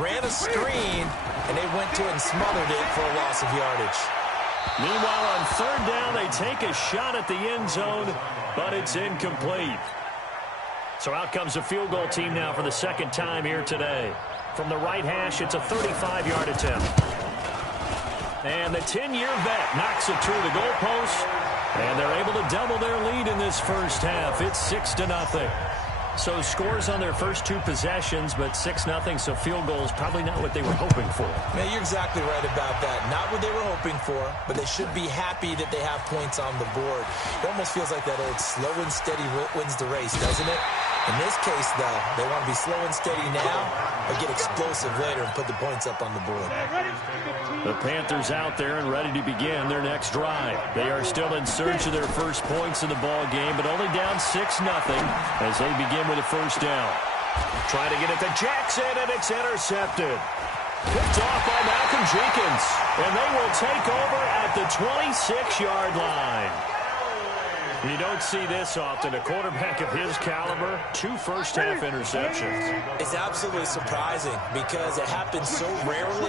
ran a screen, and they went to it and smothered it for a loss of yardage. Meanwhile, on 3rd down, they take a shot at the end zone, but it's incomplete. So out comes the field goal team now for the 2nd time here today. From the right hash, it's a 35-yard attempt. And the 10-year vet knocks it through the goalpost. And they're able to double their lead in this first half. It's 6-0. So scores on their first 2 possessions, but 6-0, so field goals probably not what they were hoping for. Man, you're exactly right about that. Not what they were hoping for, but they should be happy that they have points on the board. It almost feels like that old slow and steady wins the race, doesn't it? In this case, though, they want to be slow and steady now, but get explosive later and put the points up on the board. The Panthers out there and ready to begin their next drive. They are still in search of their first points in the ball game, but only down 6-0 as they begin with a first down. Trying to get it to Jackson, and it's intercepted. Picked off by Malcolm Jenkins, and they will take over at the 26-yard line. You don't see this often. A quarterback of his caliber, 2 first-half interceptions. It's absolutely surprising because it happens so rarely.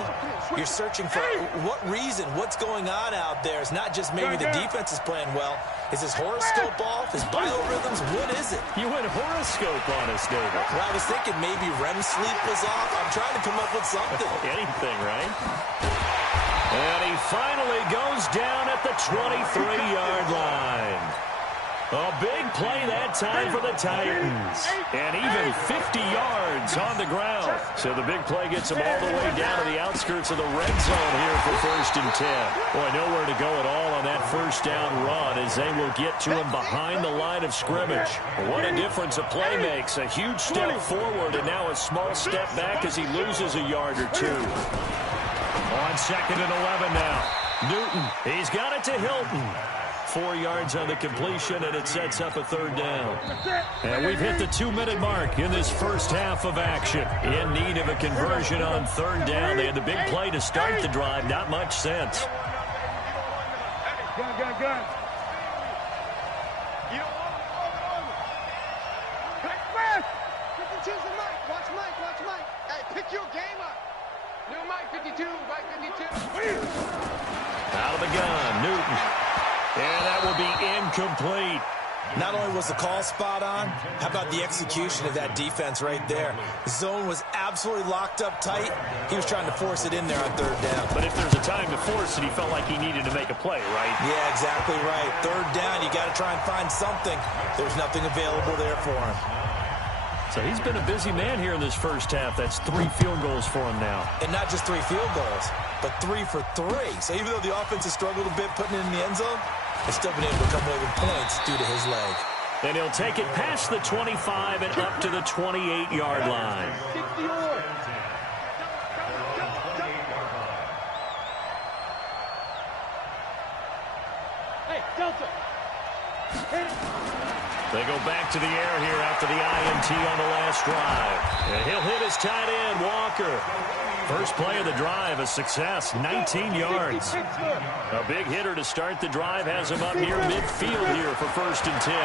You're searching for what reason, what's going on out there. It's not just maybe the defense is playing well. Is his horoscope off? His biorhythms? What is it? You went horoscope on us, David. Well, I was thinking maybe REM sleep was off. I'm trying to come up with something. Anything, right? And he finally goes down at the 23-yard line. A big play that time for the Titans. And even 50 yards on the ground. So the big play gets them all the way down to the outskirts of the red zone here for 1st and 10. Boy, nowhere to go at all on that first down run as they will get to him behind the line of scrimmage. What a difference a play makes. A huge step forward and now a small step back as he loses a yard or two. On 2nd and 11 now. Newton, he's got it to Hilton. 4 yards on the completion, and it sets up a 3rd down. And we've hit the 2-minute mark in this first half of action. In need of a conversion on 3rd down. They had the big play to start the drive. Not much sense. Gun. You don't want Mike. 52's the Mike. Watch Mike. Hey, pick your game up. New Mike 52, Mike 52. Out of the gun, Newton. And that will be incomplete. Not only was the call spot on, how about the execution of that defense right there? The zone was absolutely locked up tight. He was trying to force it in there on 3rd down. But if there's a time to force it, he felt like he needed to make a play, right? Yeah, exactly right. 3rd down, you got to try and find something. There's nothing available there for him. So he's been a busy man here in this first half. That's 3 field goals for him now. And not just 3 field goals, but 3 for 3. So even though the offense has struggled a bit putting it in the end zone, they've still been able to come away with points due to his leg. And he'll take it past the 25 and up to the 28-yard line. Hey, Delta. They go back to the air here after the INT on the last drive. And he'll hit his tight end, Walker. First play of the drive, a success, 19 yards. A big hitter to start the drive has him up near midfield here for 1st and 10.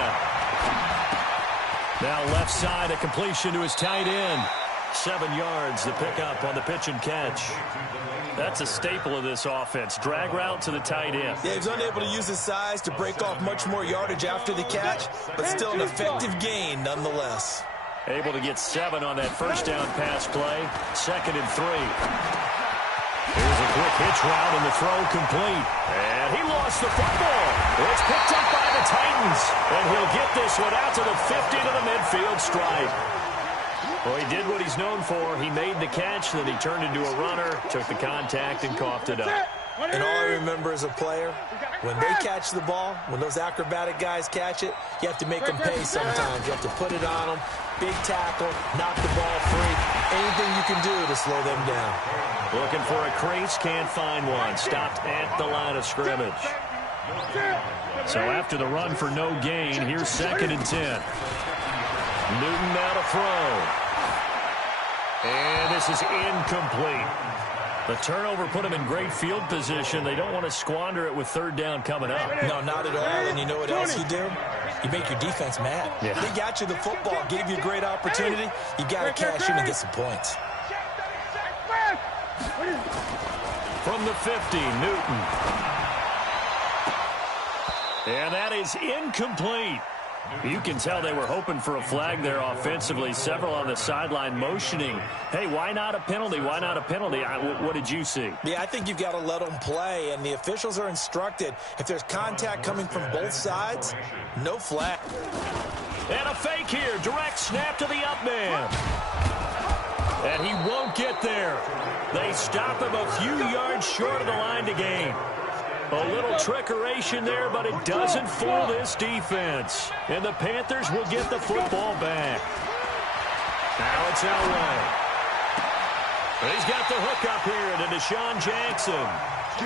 Now left side, a completion to his tight end. 7 yards, the pickup on the pitch and catch. That's a staple of this offense. Drag route to the tight end. Yeah, he's unable to use his size to break off much more yardage after the catch, but still an effective gain nonetheless. Able to get 7 on that first down pass play. 2nd and 3. Here's a quick hitch route and the throw complete. And he lost the football. It's picked up by the Titans. And he'll get this one out to the 50 to the midfield stripe. Well, he did what he's known for. He made the catch, then he turned into a runner, took the contact, and coughed it up. And all I remember as a player, when they catch the ball, when those acrobatic guys catch it, you have to make them pay sometimes. You have to put it on them, big tackle, knock the ball free. Anything you can do to slow them down. Looking for a crease, can't find one. Stopped at the line of scrimmage. So after the run for no gain, here's 2nd and 10. Newton now to throw. And this is incomplete. The turnover put him in great field position. They don't want to squander it with 3rd down coming up. No, not at all. And you know what else you do? You make your defense mad. Yeah. They got you the football, gave you a great opportunity. You got to cash in and get some points. From the 50, Newton. And that is incomplete. You can tell they were hoping for a flag there offensively. Several on the sideline motioning. Hey, why not a penalty? Why not a penalty? What did you see? Yeah, I think you've got to let them play, and the officials are instructed. If there's contact coming from both sides, no flag. And a fake here. Direct snap to the up man. And he won't get there. They stop him a few yards short of the line to gain. A little trickeration there, but it doesn't fool this defense. And the Panthers will get the football back. Now it's Elway. He's got the hook up here to Deshaun Jackson.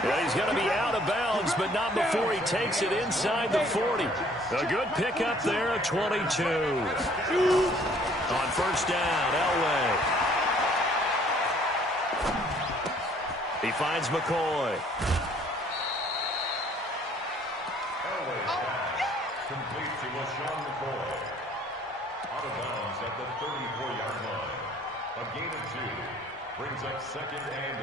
Yeah, he's going to be out of bounds, but not before he takes it inside the 40. A good pickup there at 22. On 1st down, Elway. He finds McCoy. Complete to LaShawn McCoy. Out of bounds at the 34-yard line. A gain of 2. Brings up 2nd and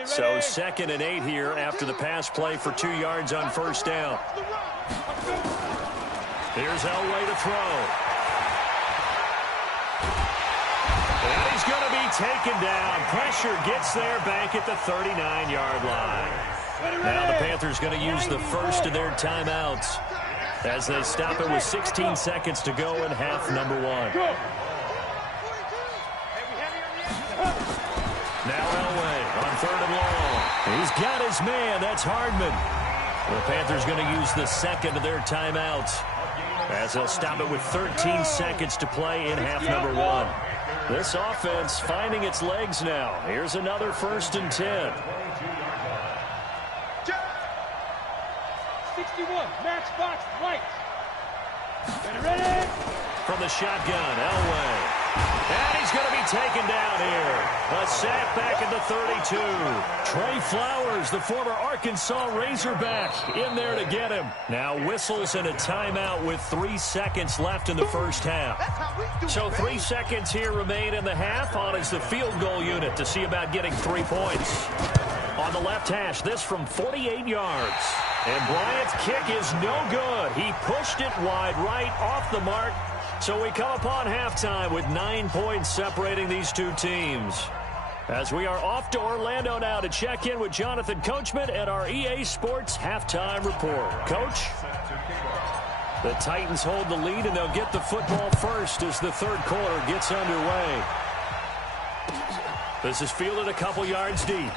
8. So 2nd and 8 here after the pass play for 2 yards on 1st down. Here's Elway to throw. And he's going to be taken down. Pressure gets there back at the 39-yard line. Now the Panthers going to use the first of their timeouts as they stop it with 16 seconds to go in half number one. Now Elway on third and long. He's got his man. That's Hardman. The Panthers going to use the second of their timeouts as they'll stop it with 13 seconds to play in half number one. This offense finding its legs now. Here's another 1st and 10. 61, match box, white. Ready? From the shotgun, Elway. And he's going to be taken down here. A sack back at the 32. Trey Flowers, the former Arkansas Razorback, in there to get him. Now whistles and a timeout with 3 seconds left in the first half. So 3 seconds here remain in the half. On is the field goal unit to see about getting 3 points. On the left hash, this from 48 yards. And Bryant's kick is no good. He pushed it wide right off the mark. So we come upon halftime with 9 points separating these two teams. As we are off to Orlando now to check in with Jonathan Coachman at our EA Sports Halftime Report. Coach? The Titans hold the lead, and they'll get the football first as the third quarter gets underway. This is fielded a couple yards deep.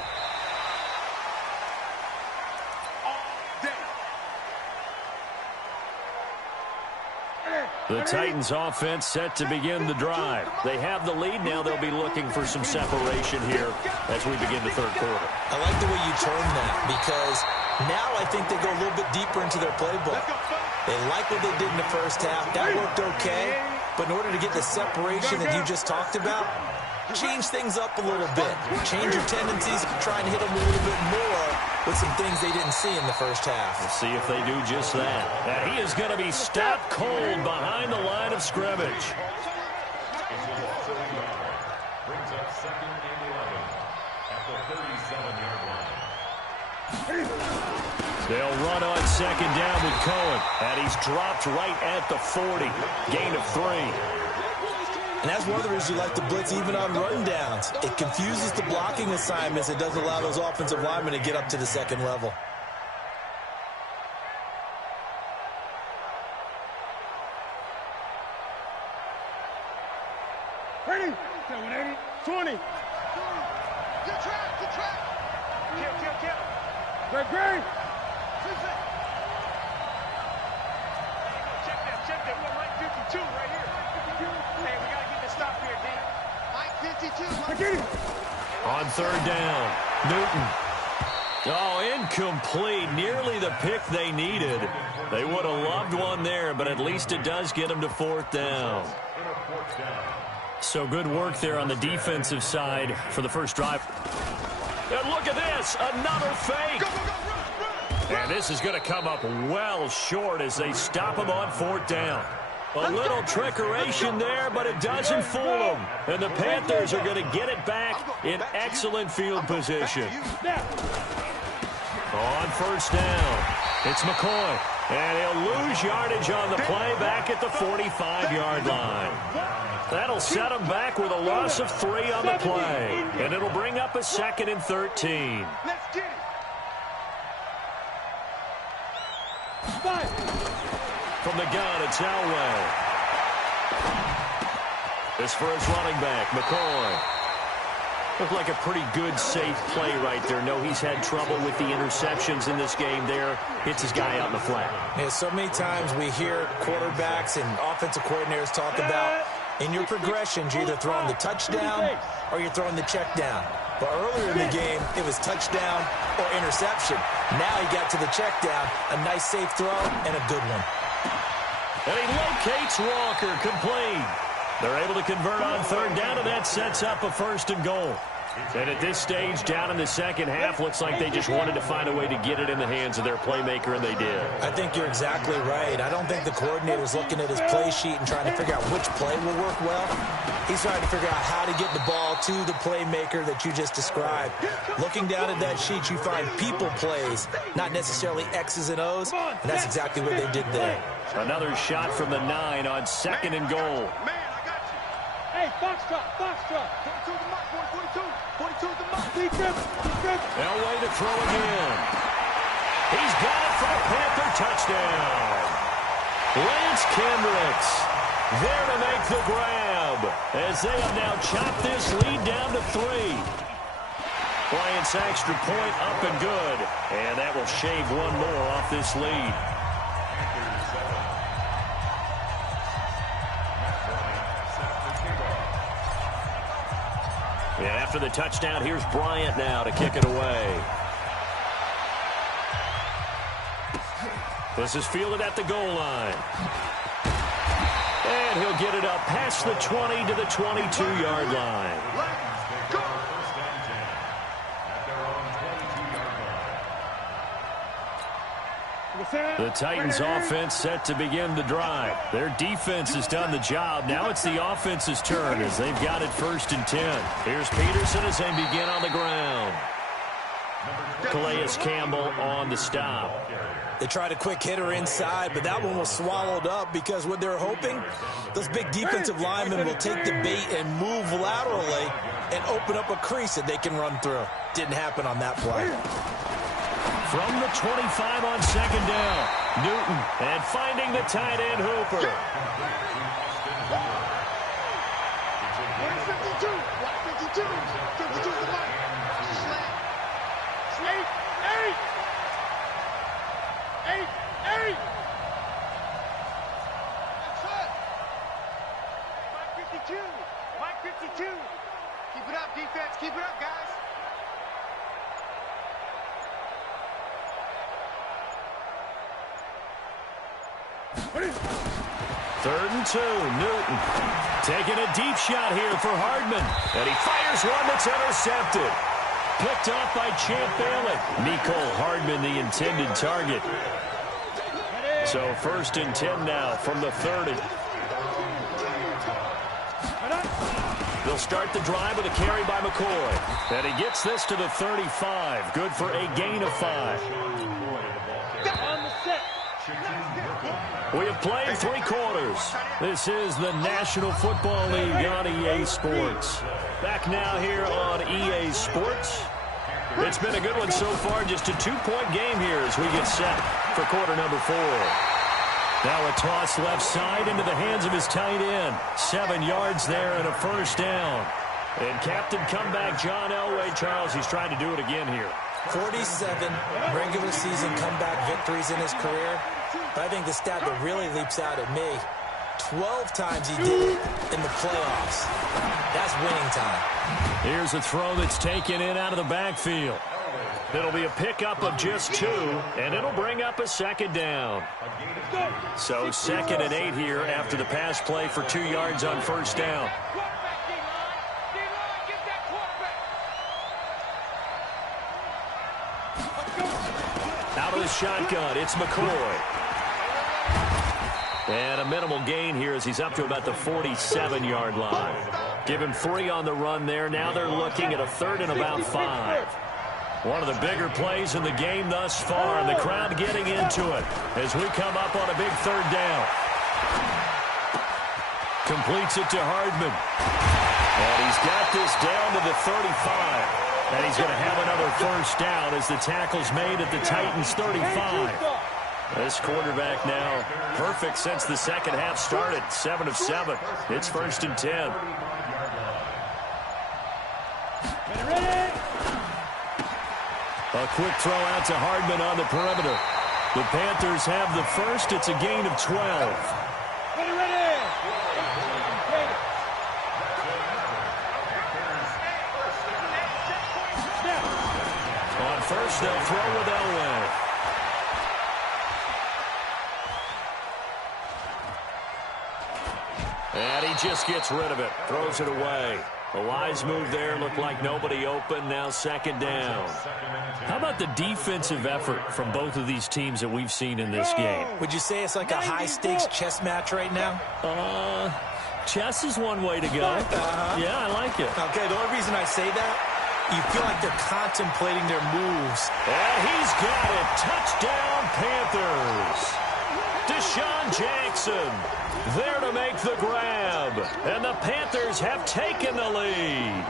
The Titans offense set to begin the drive. They have the lead. Now they'll be looking for some separation here as we begin the third quarter. I like the way you termed that because now I think they go a little bit deeper into their playbook. They like what they did in the first half. That worked okay. But in order to get the separation that you just talked about, change things up a little bit. Change your tendencies, try and hit them a little bit more with some things they didn't see in the first half. We'll see if they do just that. And he is going to be stopped cold behind the line of scrimmage. Brings up 2nd and 11 at the 37-yard line. They'll run on second down with Cohen. And he's dropped right at the 40. Gain of 3. And that's one of the reasons you like to blitz even on run downs. It confuses the blocking assignments. It doesn't allow those offensive linemen to get up to the second level. Ready? 180, 20. Good track, good track. Kill. Great. Check that. We're Mike 52 right here. Hey, we got to get this stop here, D. Mike 52. On third down, Newton. Oh, incomplete. Nearly the pick they needed. They would have loved one there, but at least it does get them to 4th down. So good work there on the defensive side for the first drive. And look at this, another fake. Go, run. And this is going to come up well short as they stop him on 4th down. A little trickeration there, but it doesn't fool them. And the Panthers are going to get it back in excellent field position. On first down, it's McCoy. And he'll lose yardage on the play back at the 45-yard line. That'll set him back with a loss of 3 on the play. And it'll bring up a 2nd and 13. Let's get it. From the gun, it's Elway. This for his running back, McCoy. Looked like a pretty good, safe play right there. No, he's had trouble with the interceptions in this game there. Hits his guy out in the flat. Yeah, so many times we hear quarterbacks and offensive coordinators talk about in your progressions, you're either throwing the touchdown or you're throwing the check down. But earlier in the game, it was touchdown or interception. Now he got to the check down, a nice safe throw, and a good one. And he locates Walker, complete. They're able to convert on third down, and that sets up a 1st and goal. And at this stage, down in the second half, looks like they just wanted to find a way to get it in the hands of their playmaker, and they did. I think you're exactly right. I don't think the coordinator's looking at his play sheet and trying to figure out which play will work well. He's trying to figure out how to get the ball to the playmaker that you just described. Looking down at that sheet, you find people plays, not necessarily X's and O's, and that's exactly what they did there. Another shot from the 9 on 2nd and goal. Hey, box drop. 42 the mark, 42 the mark. Defense. Elway to throw again. He's got it for a Panther touchdown. Lance Kendricks there to make the grab as they have now chopped this lead down to 3. Bryant's extra point up and good, and that will shave one more off this lead. And after the touchdown, here's Bryant now to kick it away. This is fielded at the goal line. And he'll get it up past the 20 to the 22-yard line. The Titans offense set to begin the drive. Their defense has done the job. Now it's the offense's turn as they've got it 1st and 10. Here's Peterson as they begin on the ground. Calais Campbell on the stop. They tried a quick hitter inside, but that one was swallowed up because what they're hoping, those big defensive linemen will take the bait and move laterally and open up a crease that they can run through. Didn't happen on that play. From the 25 on 2nd down, Newton, and finding the tight end Hooper. 52, 52 to the line. Slant. 8. That's it. Mike 52. Keep it up, defense. Keep it up, guys. Third and 2, Newton taking a deep shot here for Hardman, and he fires one that's intercepted. Picked off by Champ Bailey. Mecole Hardman, the intended target. So 1st and 10 now from the 30. They'll start the drive with a carry by McCoy. And he gets this to the 35. Good for a gain of 5. We have played 3 quarters. This is the National Football League on EA Sports. Back now here on EA Sports. It's been a good one so far. Just a 2-point game here as we get set for quarter number 4. Now a toss left side into the hands of his tight end. 7 yards there and a 1st down. And captain comeback John Elway. Charles, he's trying to do it again here. 47 regular season comeback victories in his career. But I think the stat that really leaps out at me, 12 times he did it in the playoffs. That's winning time. Here's a throw that's taken in out of the backfield. It'll be a pickup of just 2, and it'll bring up a 2nd down. So 2nd and 8 here after the pass play for 2 yards on 1st down. Out of the shotgun, it's McCoy. And a minimal gain here as he's up to about the 47-yard line. Give him 3 on the run there. Now they're looking at a 3rd and about 5. One of the bigger plays in the game thus far, and the crowd getting into it as we come up on a big 3rd down. Completes it to Hardman. And he's got this down to the 35. And he's going to have another 1st down as the tackle's made at the Titans' 35. This quarterback now perfect since the 2nd half started. 7 of 7. It's 1st and 10. A quick throw out to Hardman on the perimeter. The Panthers have the 1st. It's a gain of 12. On 1st, they'll throw with Elway. And he just gets rid of it. Throws it away. A wise move there. Looked like nobody open. Now 2nd down. How about the defensive effort from both of these teams that we've seen in this game? Would you say it's like a high-stakes chess match right now? Chess is one way to go. Yeah, I like it. Okay, the only reason I say that, you feel like they're contemplating their moves. And he's got it. Touchdown, Panthers. Deshaun Jackson there to make the grab. And the Panthers have taken the lead.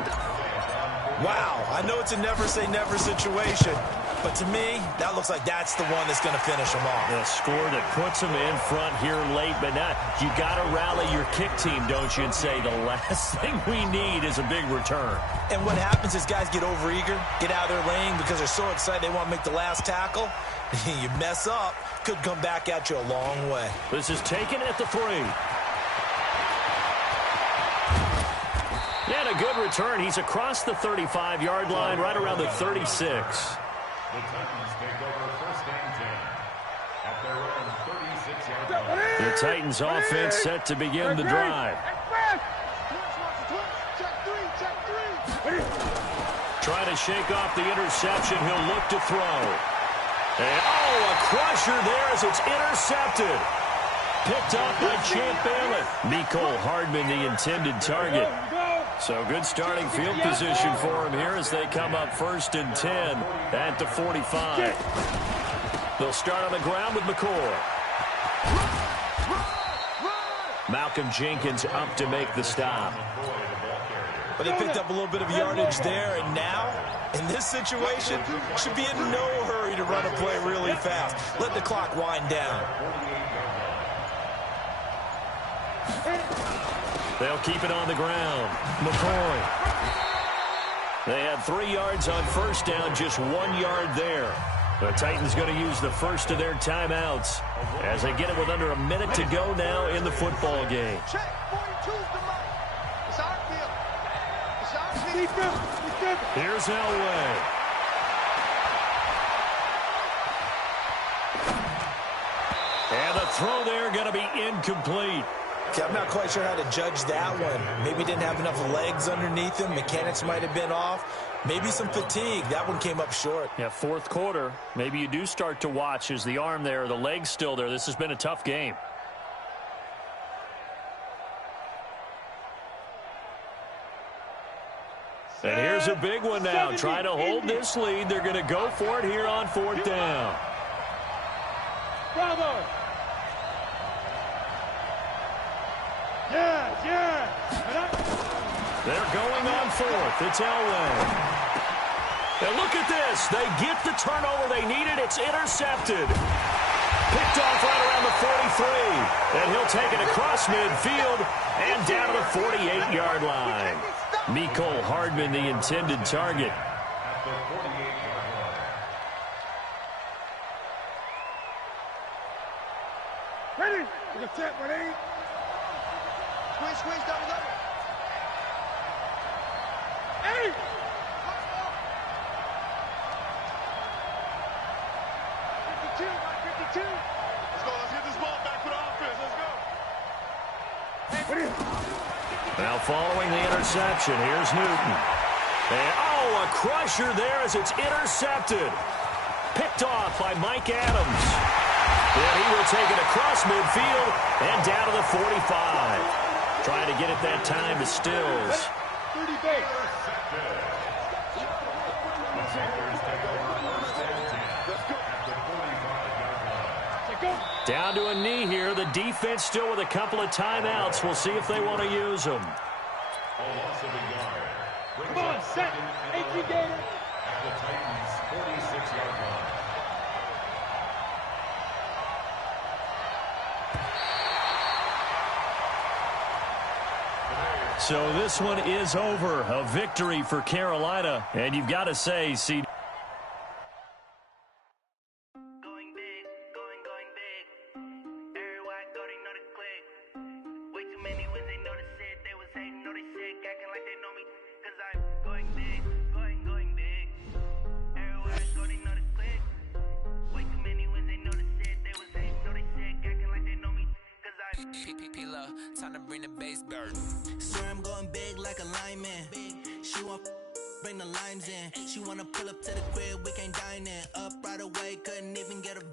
Wow, I know it's a never-say-never situation, But to me, that looks like that's the one that's going to finish them off. The score that puts them in front here late, but now you got to rally your kick team, don't you, and say the last thing we need is a big return. And what happens is guys get overeager, get out of their lane because they're so excited they want to make the last tackle. You mess up, could come back at you a long way. This is taken at the 3. And a good return. He's across the 35-yard line, right around the 36. The Titans take over first and 10 at their own 36-yard line. The Titans offense set to begin the drive. Trying to shake off the interception. He'll look to throw. And, a crusher there as it's intercepted. Picked up by Champ Bailey. Mecole Hardman, the intended target. So good starting field position for him here as they come up first and 10 at the 45. They'll start on the ground with McCoy. Malcolm Jenkins up to make the stop. But they picked up a little bit of yardage there, and now, in this situation, should be in no hurry to run a play really fast. Let the clock wind down. They'll keep it on the ground. McCoy. They had 3 yards on first down, just 1 yard there. The Titans going to use the first of their timeouts as they get it with under a minute to go now in the football game. Here's Elway. And the throw there going to be incomplete. Okay, I'm not quite sure how to judge that one. Maybe didn't have enough legs underneath him. Mechanics might have been off. Maybe some fatigue. That one came up short. Yeah, fourth quarter. Maybe you do start to watch. Is the arm there, the leg's still there? This has been a tough game. And here's a big one now. Trying to hold this lead. They're going to go for it here on 4th down. Bravo! Yeah! They're going on 4th. It's Elway. And look at this. They get the turnover they needed. It's intercepted. Picked off right around the 43. And he'll take it across midfield and down to the 48-yard line. Mecole Hardman, the intended target. At the 48-yard line. Ready? You can set, ready? Squeeze, double. Hey! 52. Let's get this ball back for the offense. Let's go. Now following the interception, here's Newton. And, a crusher there as it's intercepted. Picked off by Mike Adams. And he will take it across midfield and down to the 45. Trying to get it that time to Stills. 30 base. Down to a knee here. The defense still with a couple of timeouts. We'll see if they want to use them. Come on, set. 18 Gator. At the Titans' 46-yard line. So this one is over. A victory for Carolina. And you've got to say, see. Time to bring the bass burn. Swear I'm going big like a lineman. She want bring the limes in. She wanna pull up to the crib, we can't dine in. Up right away, couldn't even get a